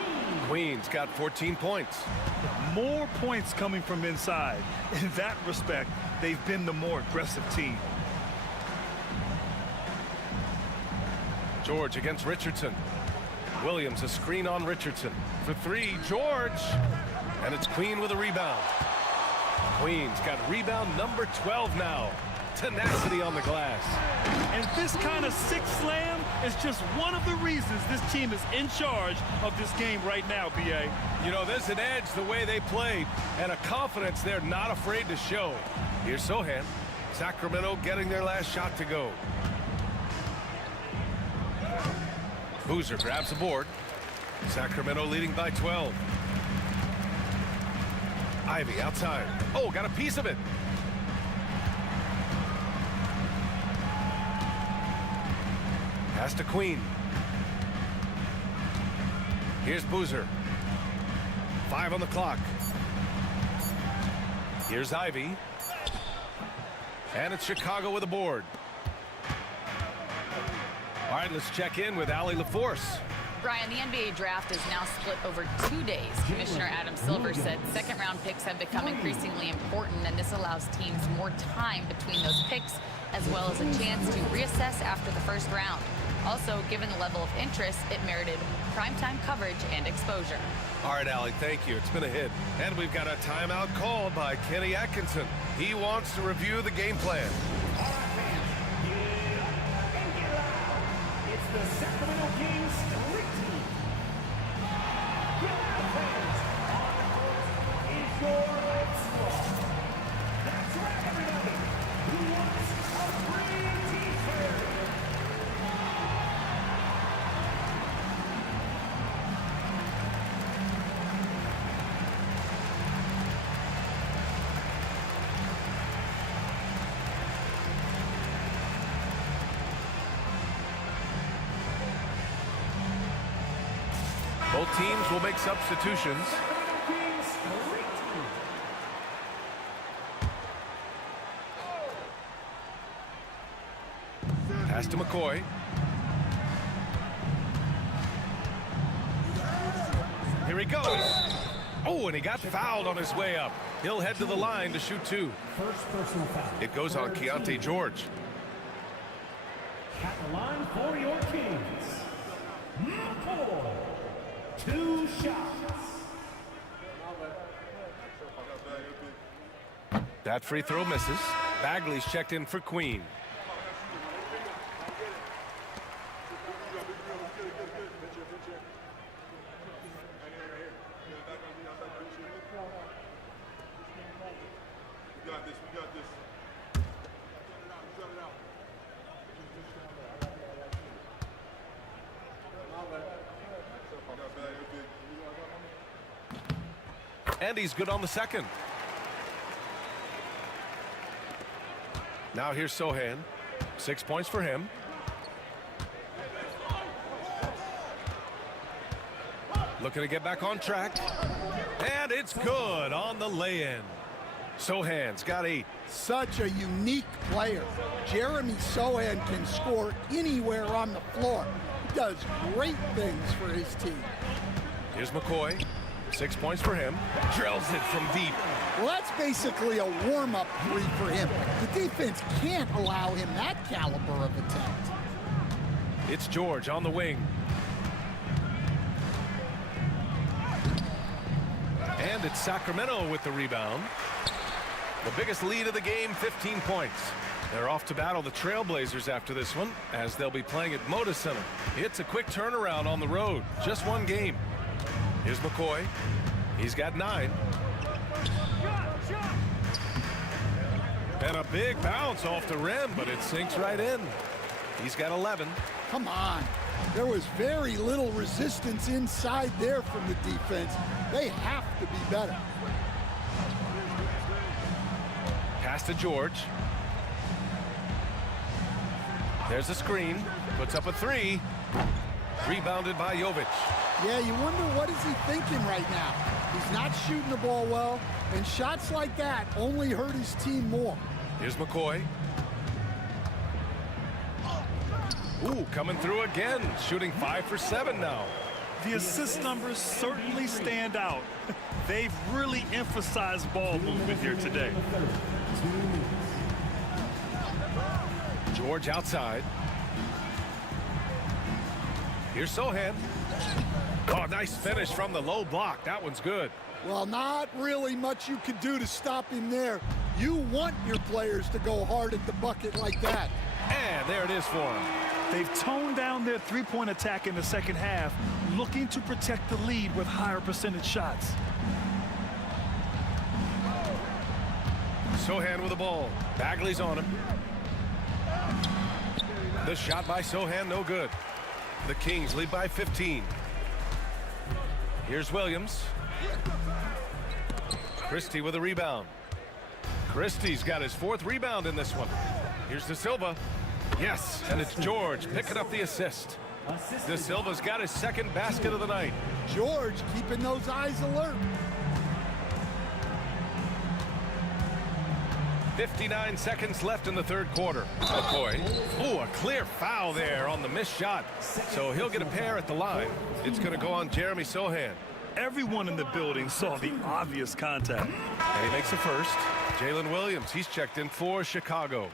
Queens got 14 points. More points coming from inside. In that respect, they've been the more aggressive team. George against Richardson. Williams a screen on Richardson. For 3, George. And it's Queen with a rebound. Queen's got rebound number 12 now. tenacity on the glass. And this kind of sick slam is just one of the reasons this team is in charge of this game right now, B.A. You know, there's an edge the way they played and a confidence they're not afraid to show. Here's Sohan. Sacramento getting their last shot to go. Boozer grabs the board. Sacramento leading by 12. Ivy outside. Oh, got a piece of it. Pass to Queen. Here's Boozer. 5 on the clock. Here's Ivy. And it's Chicago with a board. All right, let's check in with Allie LaForce. Brian, the NBA draft is now split over 2 days. Commissioner Adam Silver said second-round picks have become increasingly important, and this allows teams more time between those picks, as well as a chance to reassess after the first round. Also, given the level of interest, it merited primetime coverage and exposure. All right, Allie, thank you. It's been a hit. And we've got a timeout called by Kenny Atkinson. He wants to review the game plan. All right, fans. It's the Sacramento Kings street team. Get out, fans. On the court is your squad. That's right, everybody. Who wants a free t-shirt? Both teams will make substitutions. Pass to McCoy. Here he goes. Oh, and he got fouled on his way up. He'll head to the line to shoot 2. First personal foul. It goes on Keontae George. At the line for your Kings. McCoy. 2 shots. That free throw misses. Bagley's checked in for Queen. And he's good on the second. Now here's Sohan. 6 points for him. Looking to get back on track. And it's good on the lay-in. Sohan's got 8. Such a unique player. Jeremy Sohan can score anywhere on the floor. He does great things for his team. Here's McCoy. 6 points for him. Drills it from deep. Well, that's basically a warm-up three for him. The defense can't allow him that caliber of attempt. It's George on the wing. And it's Sacramento with the rebound. The biggest lead of the game, 15 points. They're off to battle the Trailblazers after this one, as they'll be playing at Moda Center. It's a quick turnaround on the road. Just one game. Here's McCoy. He's got 9. And a big bounce off the rim, but it sinks right in. He's got 11. Come on. There was very little resistance inside there from the defense. They have to be better. Pass to George. There's a screen. Puts up a 3. Rebounded by Jovic. Yeah, you wonder what is he thinking right now. He's not shooting the ball well, and shots like that only hurt his team more. Here's McCoy. Ooh, coming through again. Shooting 5 for 7 now. The assist numbers certainly stand out. They've really emphasized ball movement here today. George outside. Here's Sohan. Oh, nice finish from the low block. That one's good. Well, not really much you could do to stop him there. You want your players to go hard at the bucket like that. And there it is for him. They've toned down their three-point attack in the second half, looking to protect the lead with higher percentage shots. Sohan with the ball. Bagley's on him. The shot by Sohan, no good. The Kings lead by 15. Here's Williams. Christie with a rebound. Christie's got his 4th rebound in this one. Here's De Silva. Yes, and it's George picking up the assist. De Silva's got his 2nd basket of the night. George keeping those eyes alert. 59 seconds left in the 3rd quarter. Oh, boy. Oh, a clear foul there on the missed shot. So he'll get a pair at the line. It's going to go on Jeremy Sohan. Everyone in the building saw the obvious contact. And he makes a first. Jalen Williams, he's checked in for Chicago.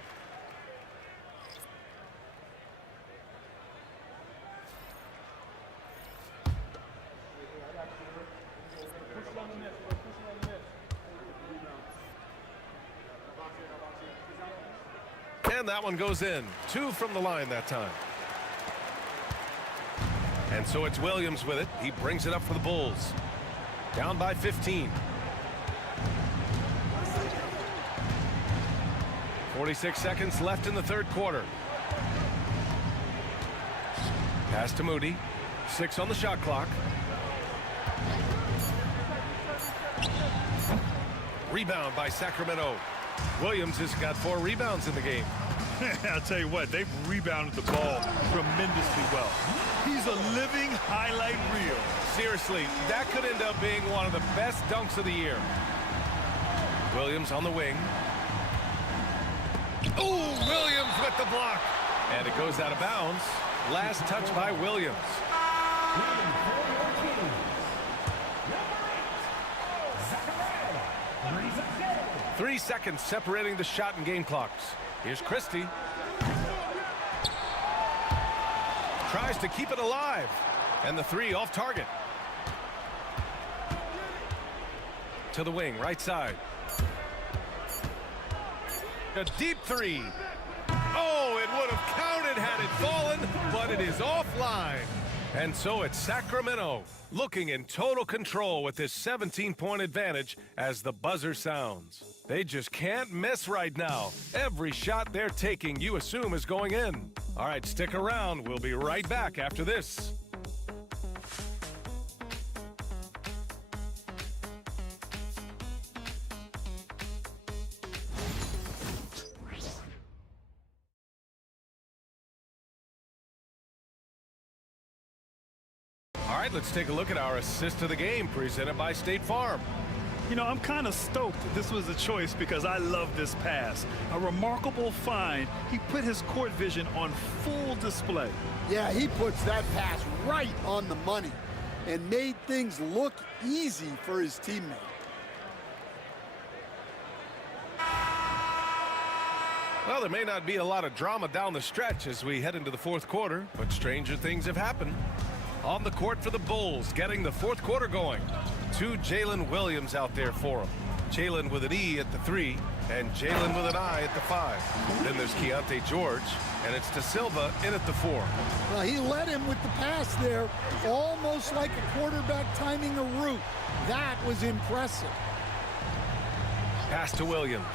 And that one goes in. 2 from the line that time. And so it's Williams with it. He brings it up for the Bulls. Down by 15. 46 seconds left in the 3rd quarter. Pass to Moody. 6 on the shot clock. Rebound by Sacramento. Williams has got 4 rebounds in the game. I'll tell you what, they've rebounded the ball tremendously well. He's a living highlight reel. Seriously, that could end up being one of the best dunks of the year. Williams on the wing. Ooh, Williams with the block. And it goes out of bounds. Last touch by Williams. 3 seconds separating the shot and game clocks. Here's Christie. Tries to keep it alive. And the 3 off target. To the wing, right side. A deep 3. Oh, it would have counted had it fallen, but it is offline. And so it's Sacramento looking in total control with this 17-point advantage as the buzzer sounds. They just can't miss right now. Every shot they're taking, you assume, is going in. All right, stick around. We'll be right back after this. All right, let's take a look at our assist of the game presented by State Farm. You know, I'm kind of stoked that this was a choice because I love this pass. A remarkable find. He put his court vision on full display. Yeah, he puts that pass right on the money and made things look easy for his teammate. Well, there may not be a lot of drama down the stretch as we head into the 4th quarter, but stranger things have happened. On the court for the Bulls, getting the 4th quarter going. 2 Jalen Williams out there for him. Jalen with an E at the 3, and Jalen with an I at the 5. Then there's Keontae George, and it's De Silva in at the 4. Well, he led him with the pass there, almost like a quarterback timing a route. That was impressive. Pass to Williams.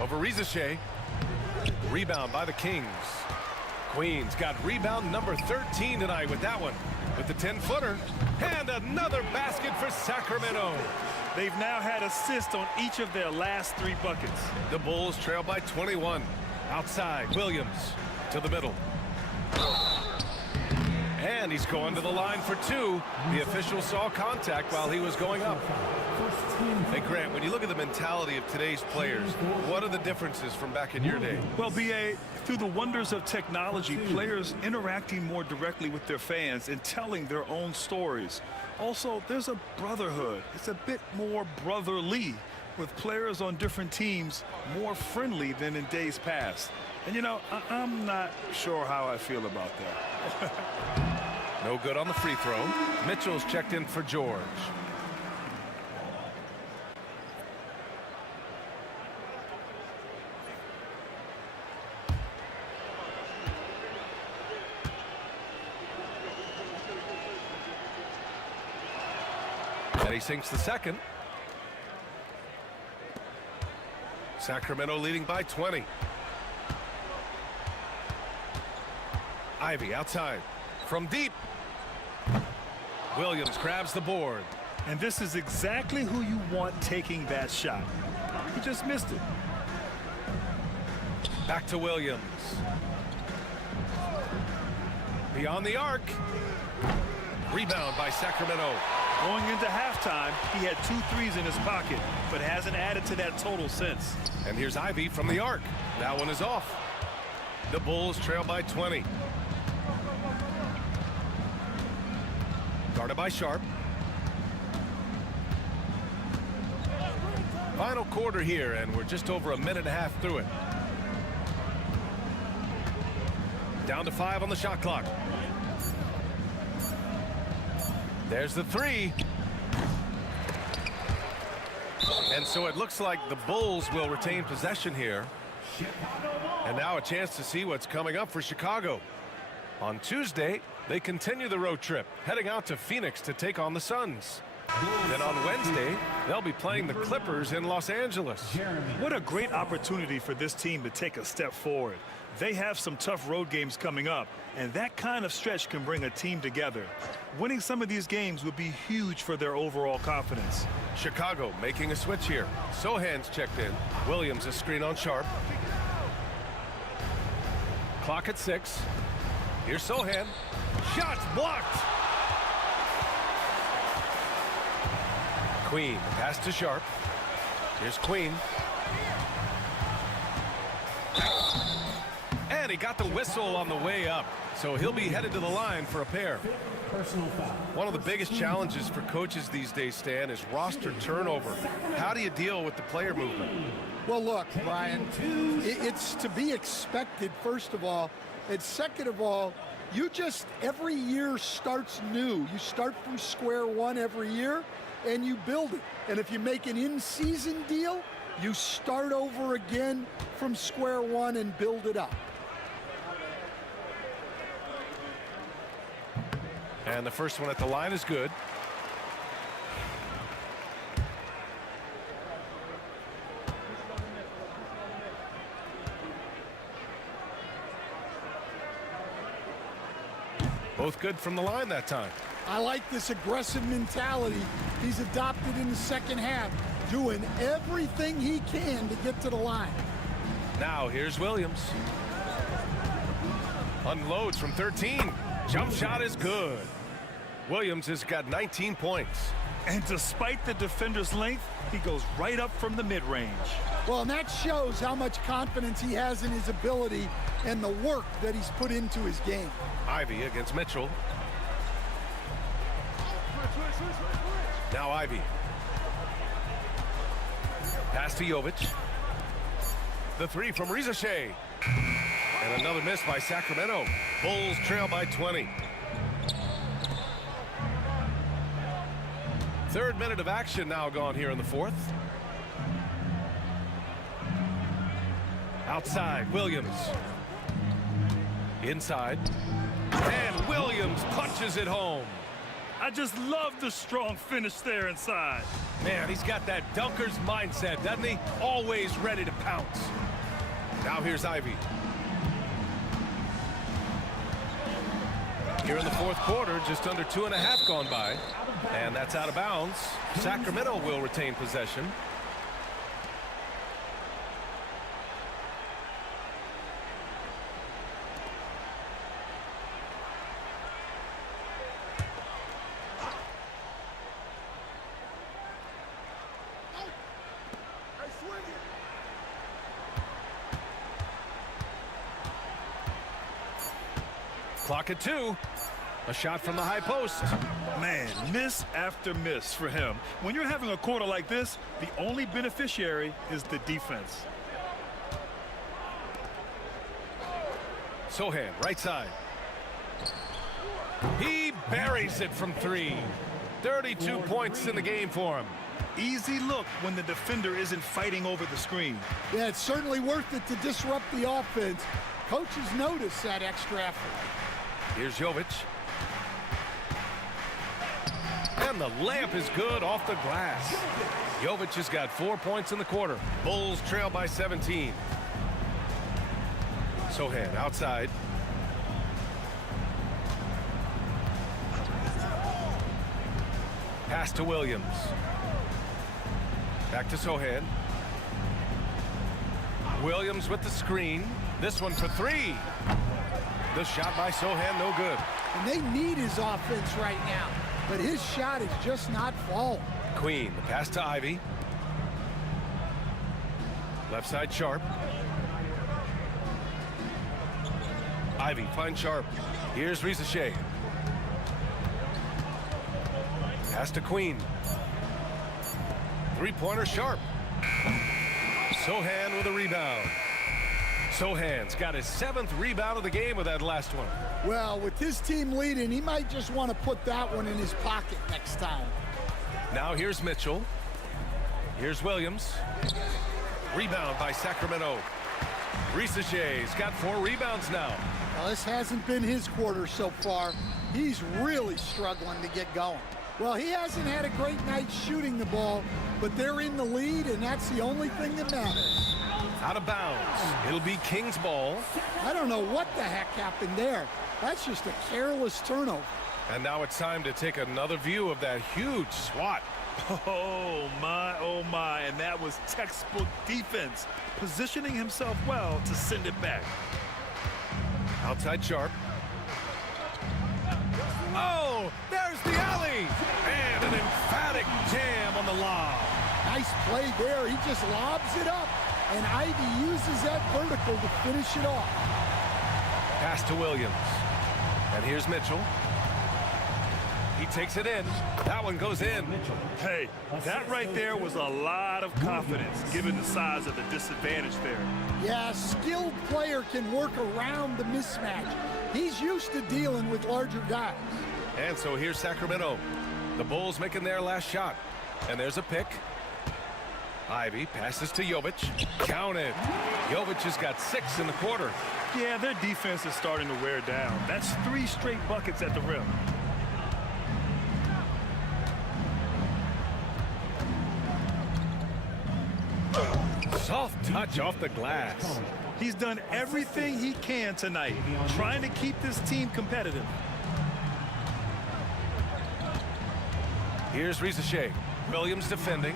Over Rizachet. Rebound by the Kings. Queens got rebound number 13 tonight with that one. With the 10-footer. And another basket for Sacramento. They've now had assists on each of their last 3 buckets. The Bulls trail by 21. Outside, Williams to the middle. And he's going to the line for 2. The official saw contact while he was going up. Hey, Grant, when you look at the mentality of today's players, what are the differences from back in your day? Well, B.A., through the wonders of technology, players interacting more directly with their fans and telling their own stories. Also, there's a brotherhood. It's a bit more brotherly, with players on different teams more friendly than in days past. And, you know, I'm not sure how I feel about that. No good on the free throw. Mitchell's checked in for George. And he sinks the second. Sacramento leading by 20. Ivy outside. From deep. Williams grabs the board. And this is exactly who you want taking that shot. He just missed it. Back to Williams. Beyond the arc. Rebound by Sacramento. Going into halftime, he had 2 threes in his pocket, but hasn't added to that total since. And here's Ivy from the arc. That one is off. The Bulls trail by 20. Guarded by Sharp. Final quarter here, and we're just over a minute and a half through it. Down to 5 on the shot clock. There's the 3. And so it looks like the Bulls will retain possession here. And now a chance to see what's coming up for Chicago. On Tuesday, they continue the road trip, heading out to Phoenix to take on the Suns. Then on Wednesday, they'll be playing the Clippers in Los Angeles. What a great opportunity for this team to take a step forward. They have some tough road games coming up, and that kind of stretch can bring a team together. Winning some of these games would be huge for their overall confidence. Chicago making a switch here. Sohan's checked in. Williams a screen on Sharp. Clock at 6. Here's Sohan. Shots blocked. Queen pass to Sharp. Here's Queen. And he got the whistle on the way up. So he'll be headed to the line for a pair. One of the biggest challenges for coaches these days, Stan, is roster turnover. How do you deal with the player movement? Well, look, Brian, it's to be expected, first of all. And second of all, every year starts new. You start from square one every year, and you build it. And if you make an in-season deal, you start over again from square one and build it up. And the first one at the line is good. Both good from the line that time. I like this aggressive mentality he's adopted in the second half, doing everything he can to get to the line. Now here's Williams. Unloads from 13. Jump shot is good. Williams has got 19 points. And despite the defender's length, he goes right up from the mid-range. Well, and that shows how much confidence he has in his ability and the work that he's put into his game. Ivy against Mitchell. Now Ivy. Pass to Jovic. The 3 from Rizachet. And another miss by Sacramento. Bulls trail by 20. Third minute of action now gone here in the fourth. Outside, Williams. Inside. And Williams punches it home. I just love the strong finish there inside. Man, he's got that dunker's mindset, doesn't he? Always ready to pounce. Now here's Ivy. Here in the fourth quarter, just under 2.5 gone by. And that's out of bounds. Sacramento will retain possession. Clock at 2. A shot from the high post. Man, miss after miss for him. When you're having a quarter like this, the only beneficiary is the defense. Sohan, right side. He buries it from 3. 32 points in the game for him. Easy look when the defender isn't fighting over the screen. Yeah, it's certainly worth it to disrupt the offense. Coaches notice that extra effort. Here's Jovic. And the layup is good off the glass. Jovic has got 4 points in the quarter. Bulls trail by 17. Sohan outside. Pass to Williams. Back to Sohan. Williams with the screen. This one for three. The shot by Sohan, no good. And they need his offense right now, but his shot is just not falling. Queen, the pass to Ivy. Left side Sharp. Ivy finds Sharp. Here's Rizachet. Pass to Queen. Three-pointer Sharp. Sohan with a rebound. Sohan's got his 7th rebound of the game with that last one. Well, with his team leading, he might just want to put that one in his pocket next time. Now here's Mitchell. Here's Williams. Rebound by Sacramento. Rizachet's got 4 rebounds now. Well, this hasn't been his quarter so far. He's really struggling to get going. Well, he hasn't had a great night shooting the ball, but they're in the lead, and that's the only thing that matters. Out of bounds. It'll be King's ball. I don't know what the heck happened there. That's just a careless turnover. And now it's time to take another view of that huge swat. Oh my, and that was textbook defense, positioning himself well to send it back. Outside Sharp. Oh, there's the alley! And an emphatic jam on the lob. Nice play there. He just lobs it up, and Ivy uses that vertical to finish it off. Pass to Williams. And here's Mitchell. He takes it in. That one goes in. Hey, that right there was a lot of confidence, given the size of the disadvantage there. Yeah, a skilled player can work around the mismatch. He's used to dealing with larger guys. And so here's Sacramento. The Bulls making their last shot. And there's a pick. Ivy passes to Jovic. Counted. Jovic has got 6 in the quarter. Yeah, their defense is starting to wear down. That's 3 straight buckets at the rim. Soft touch off the glass. He's done everything he can tonight, trying to keep this team competitive. Here's Rizachet. Williams defending.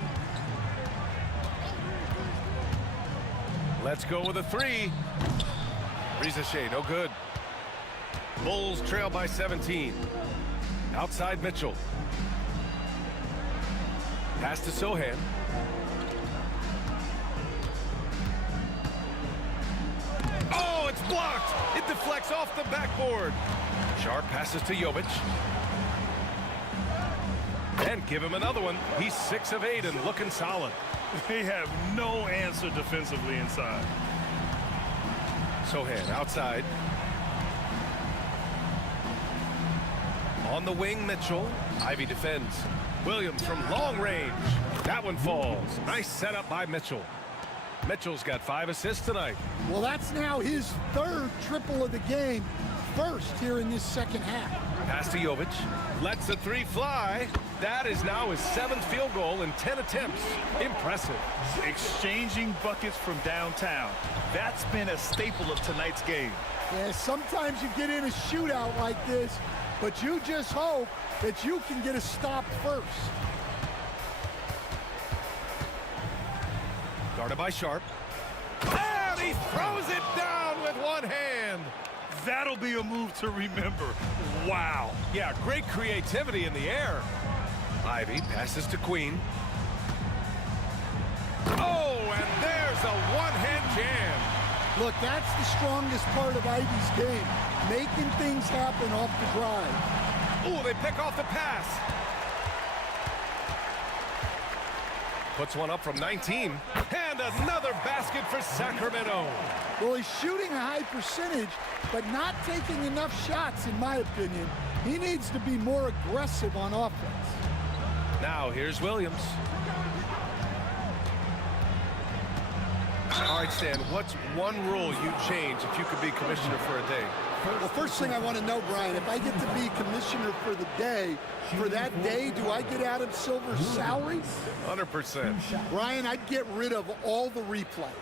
Let's go with a 3. Rizachet, no good. Bulls trail by 17. Outside Mitchell. Pass to Sohan. Oh, it's blocked. It deflects off the backboard. Sharp passes to Jovic. And give him another one. He's 6 of 8 and looking solid. They have no answer defensively inside. Sohan outside. On the wing, Mitchell. Ivy defends. Williams from long range. That one falls. Nice setup by Mitchell. Mitchell's got 5 assists tonight. Well, that's now his 3rd triple of the game, first here in this second half. Pass to Jovic. Lets the 3 fly. That is now his 7th field goal in 10 attempts. Impressive. Exchanging buckets from downtown. That's been a staple of tonight's game. Yeah, sometimes you get in a shootout like this, but you just hope that you can get a stop first. Guarded by Sharp. And he throws it down with one hand. That'll be a move to remember. Wow. Yeah, great creativity in the air. Ivy passes to Queen. Oh, and there's a one-hand jam. Look, that's the strongest part of Ivy's game, making things happen off the drive. Oh, they pick off the pass. Puts one up from 19. And another basket for Sacramento. Well, he's shooting a high percentage, but not taking enough shots, in my opinion. He needs to be more aggressive on offense. Now, here's Williams. All right, Stan, what's one rule you'd change if you could be commissioner for a day? Well, first thing I want to know, Brian, if I get to be commissioner for the day, for that day, do I get Adam Silver's salary? 100%. Brian, I'd get rid of all the replays.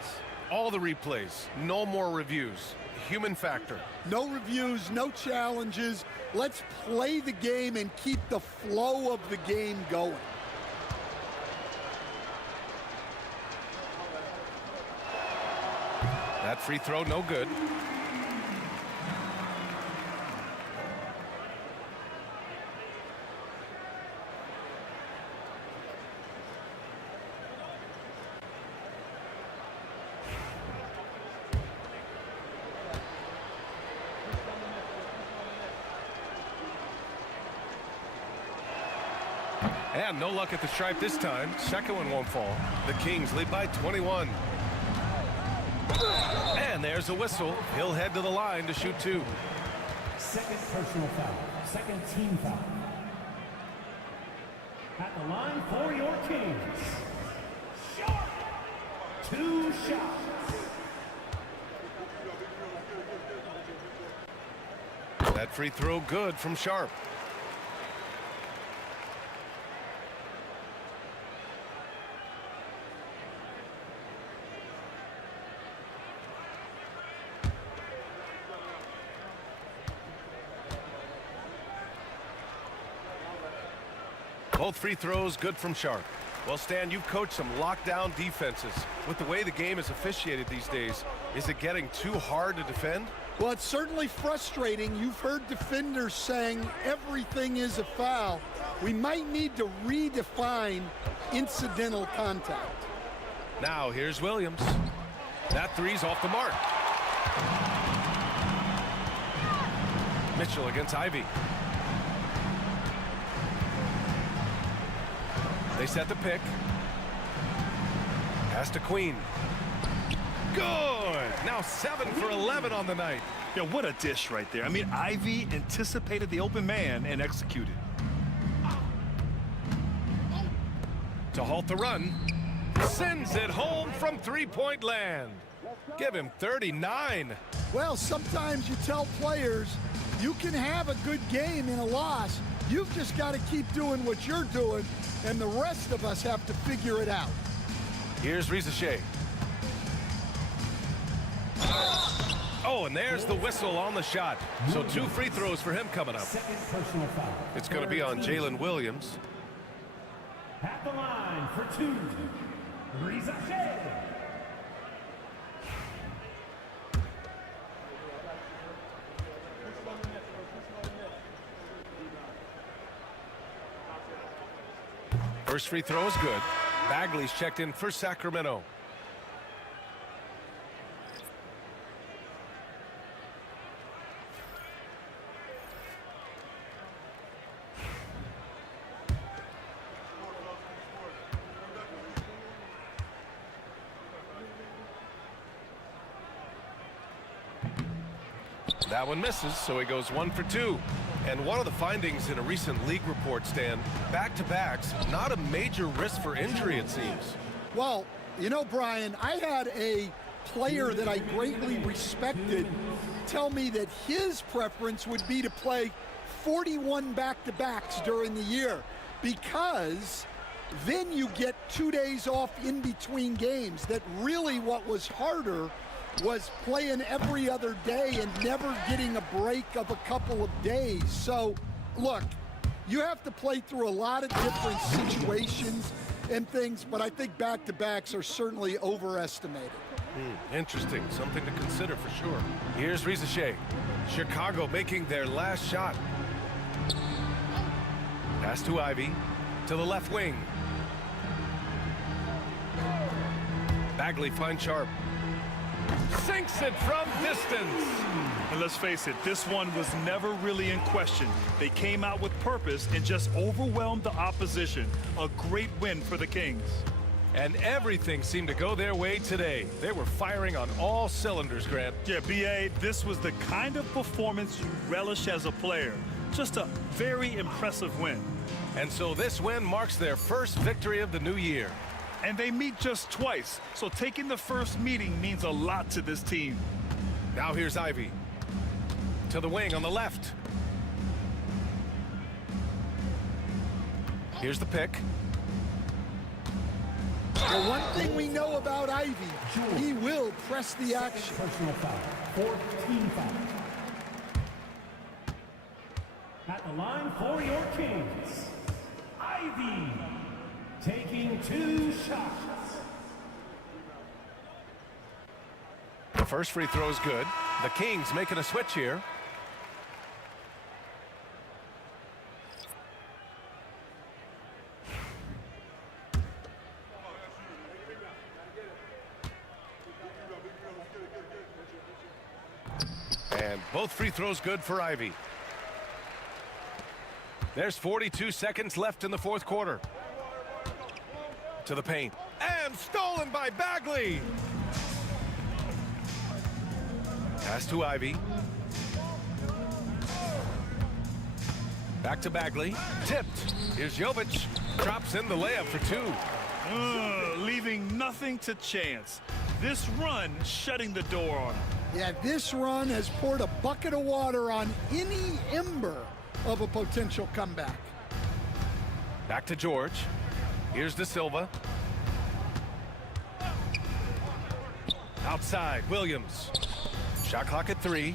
All the replays, no more reviews. Human factor. No reviews, no challenges. Let's play the game and keep the flow of the game going. That free throw, no good. And no luck at the stripe this time. Second one won't fall. The Kings lead by 21. And there's a whistle. He'll head to the line to shoot 2. Second personal foul. Second team foul. At the line for your Kings. Sharp. 2 shots. That free throw good from Sharp. Both free throws good from Sharp. Well, Stan, you've coached some lockdown defenses. With the way the game is officiated these days, is it getting too hard to defend? Well, it's certainly frustrating. You've heard defenders saying everything is a foul. We might need to redefine incidental contact. Now, here's Williams. That three's off the mark. Mitchell against Ivy. They set the pick. Pass to Queen. Good! Now 7 for 11 on the night. Yeah, what a dish right there. I mean, Ivy anticipated the open man and executed. To halt the run. Sends it home from three-point land. Give him 39. Well, sometimes you tell players you can have a good game in a loss. You've just got to keep doing what you're doing, and the rest of us have to figure it out. Here's Rizachet. Oh, and there's the whistle on the shot. So 2 free throws for him coming up. Second personal foul. It's going to be on Jalen Williams. At the line for 2. Rizachet. First free throw is good. Bagley's checked in for Sacramento. That one misses, so he goes 1 for 2. And one of the findings in a recent league report, Stan, back-to-backs, not a major risk for injury, it seems. Well, you know, Brian, I had a player that I greatly respected tell me that his preference would be to play 41 back-to-backs during the year because then you get 2 days off in between games. That really what was harder was playing every other day and never getting a break of a couple of days. So, look, you have to play through a lot of different situations and things, but I think back-to-backs are certainly overestimated. Interesting. Something to consider for sure. Here's Rizachet. Chicago making their last shot. Pass to Ivy. To the left wing. Bagley finds Sharp. Sinks it from distance. And let's face it, this one was never really in question. They came out with purpose and just overwhelmed the opposition. A great win for the Kings. And everything seemed to go their way today. They were firing on all cylinders, Grant. Yeah, B.A., this was the kind of performance you relish as a player. Just a very impressive win. And so this win marks their first victory of the new year. And they meet just twice, so taking the first meeting means a lot to this team. Now here's Ivy. To the wing on the left. Here's the pick. The one thing we know about Ivy, he will press the action. Personal foul. 4th team foul. At the line for your Kings, Ivy taking 2 shots. The first free throw is good. The Kings making a switch here. And both free throws good for Ivy. There's 42 seconds left in the fourth quarter. To the paint. And stolen by Bagley. Pass to Ivy. Back to Bagley. Tipped. Here's Jovic. Drops in the layup for 2. Leaving nothing to chance. This run shutting the door on him. Yeah, this run has poured a bucket of water on any ember of a potential comeback. Back to George. Here's De Silva. Outside, Williams. Shot clock at 3.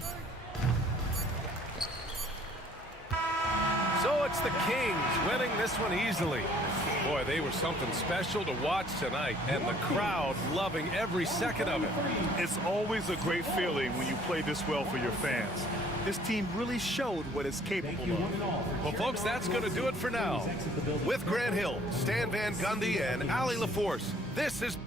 So it's the Kings winning this one easily. Boy, they were something special to watch tonight, and the crowd loving every second of it. It's always a great feeling when you play this well for your fans. This team really showed what it's capable of. Well, folks, that's going to do it for now. With Grant Hill, Stan Van Gundy, and Allie LaForce, this is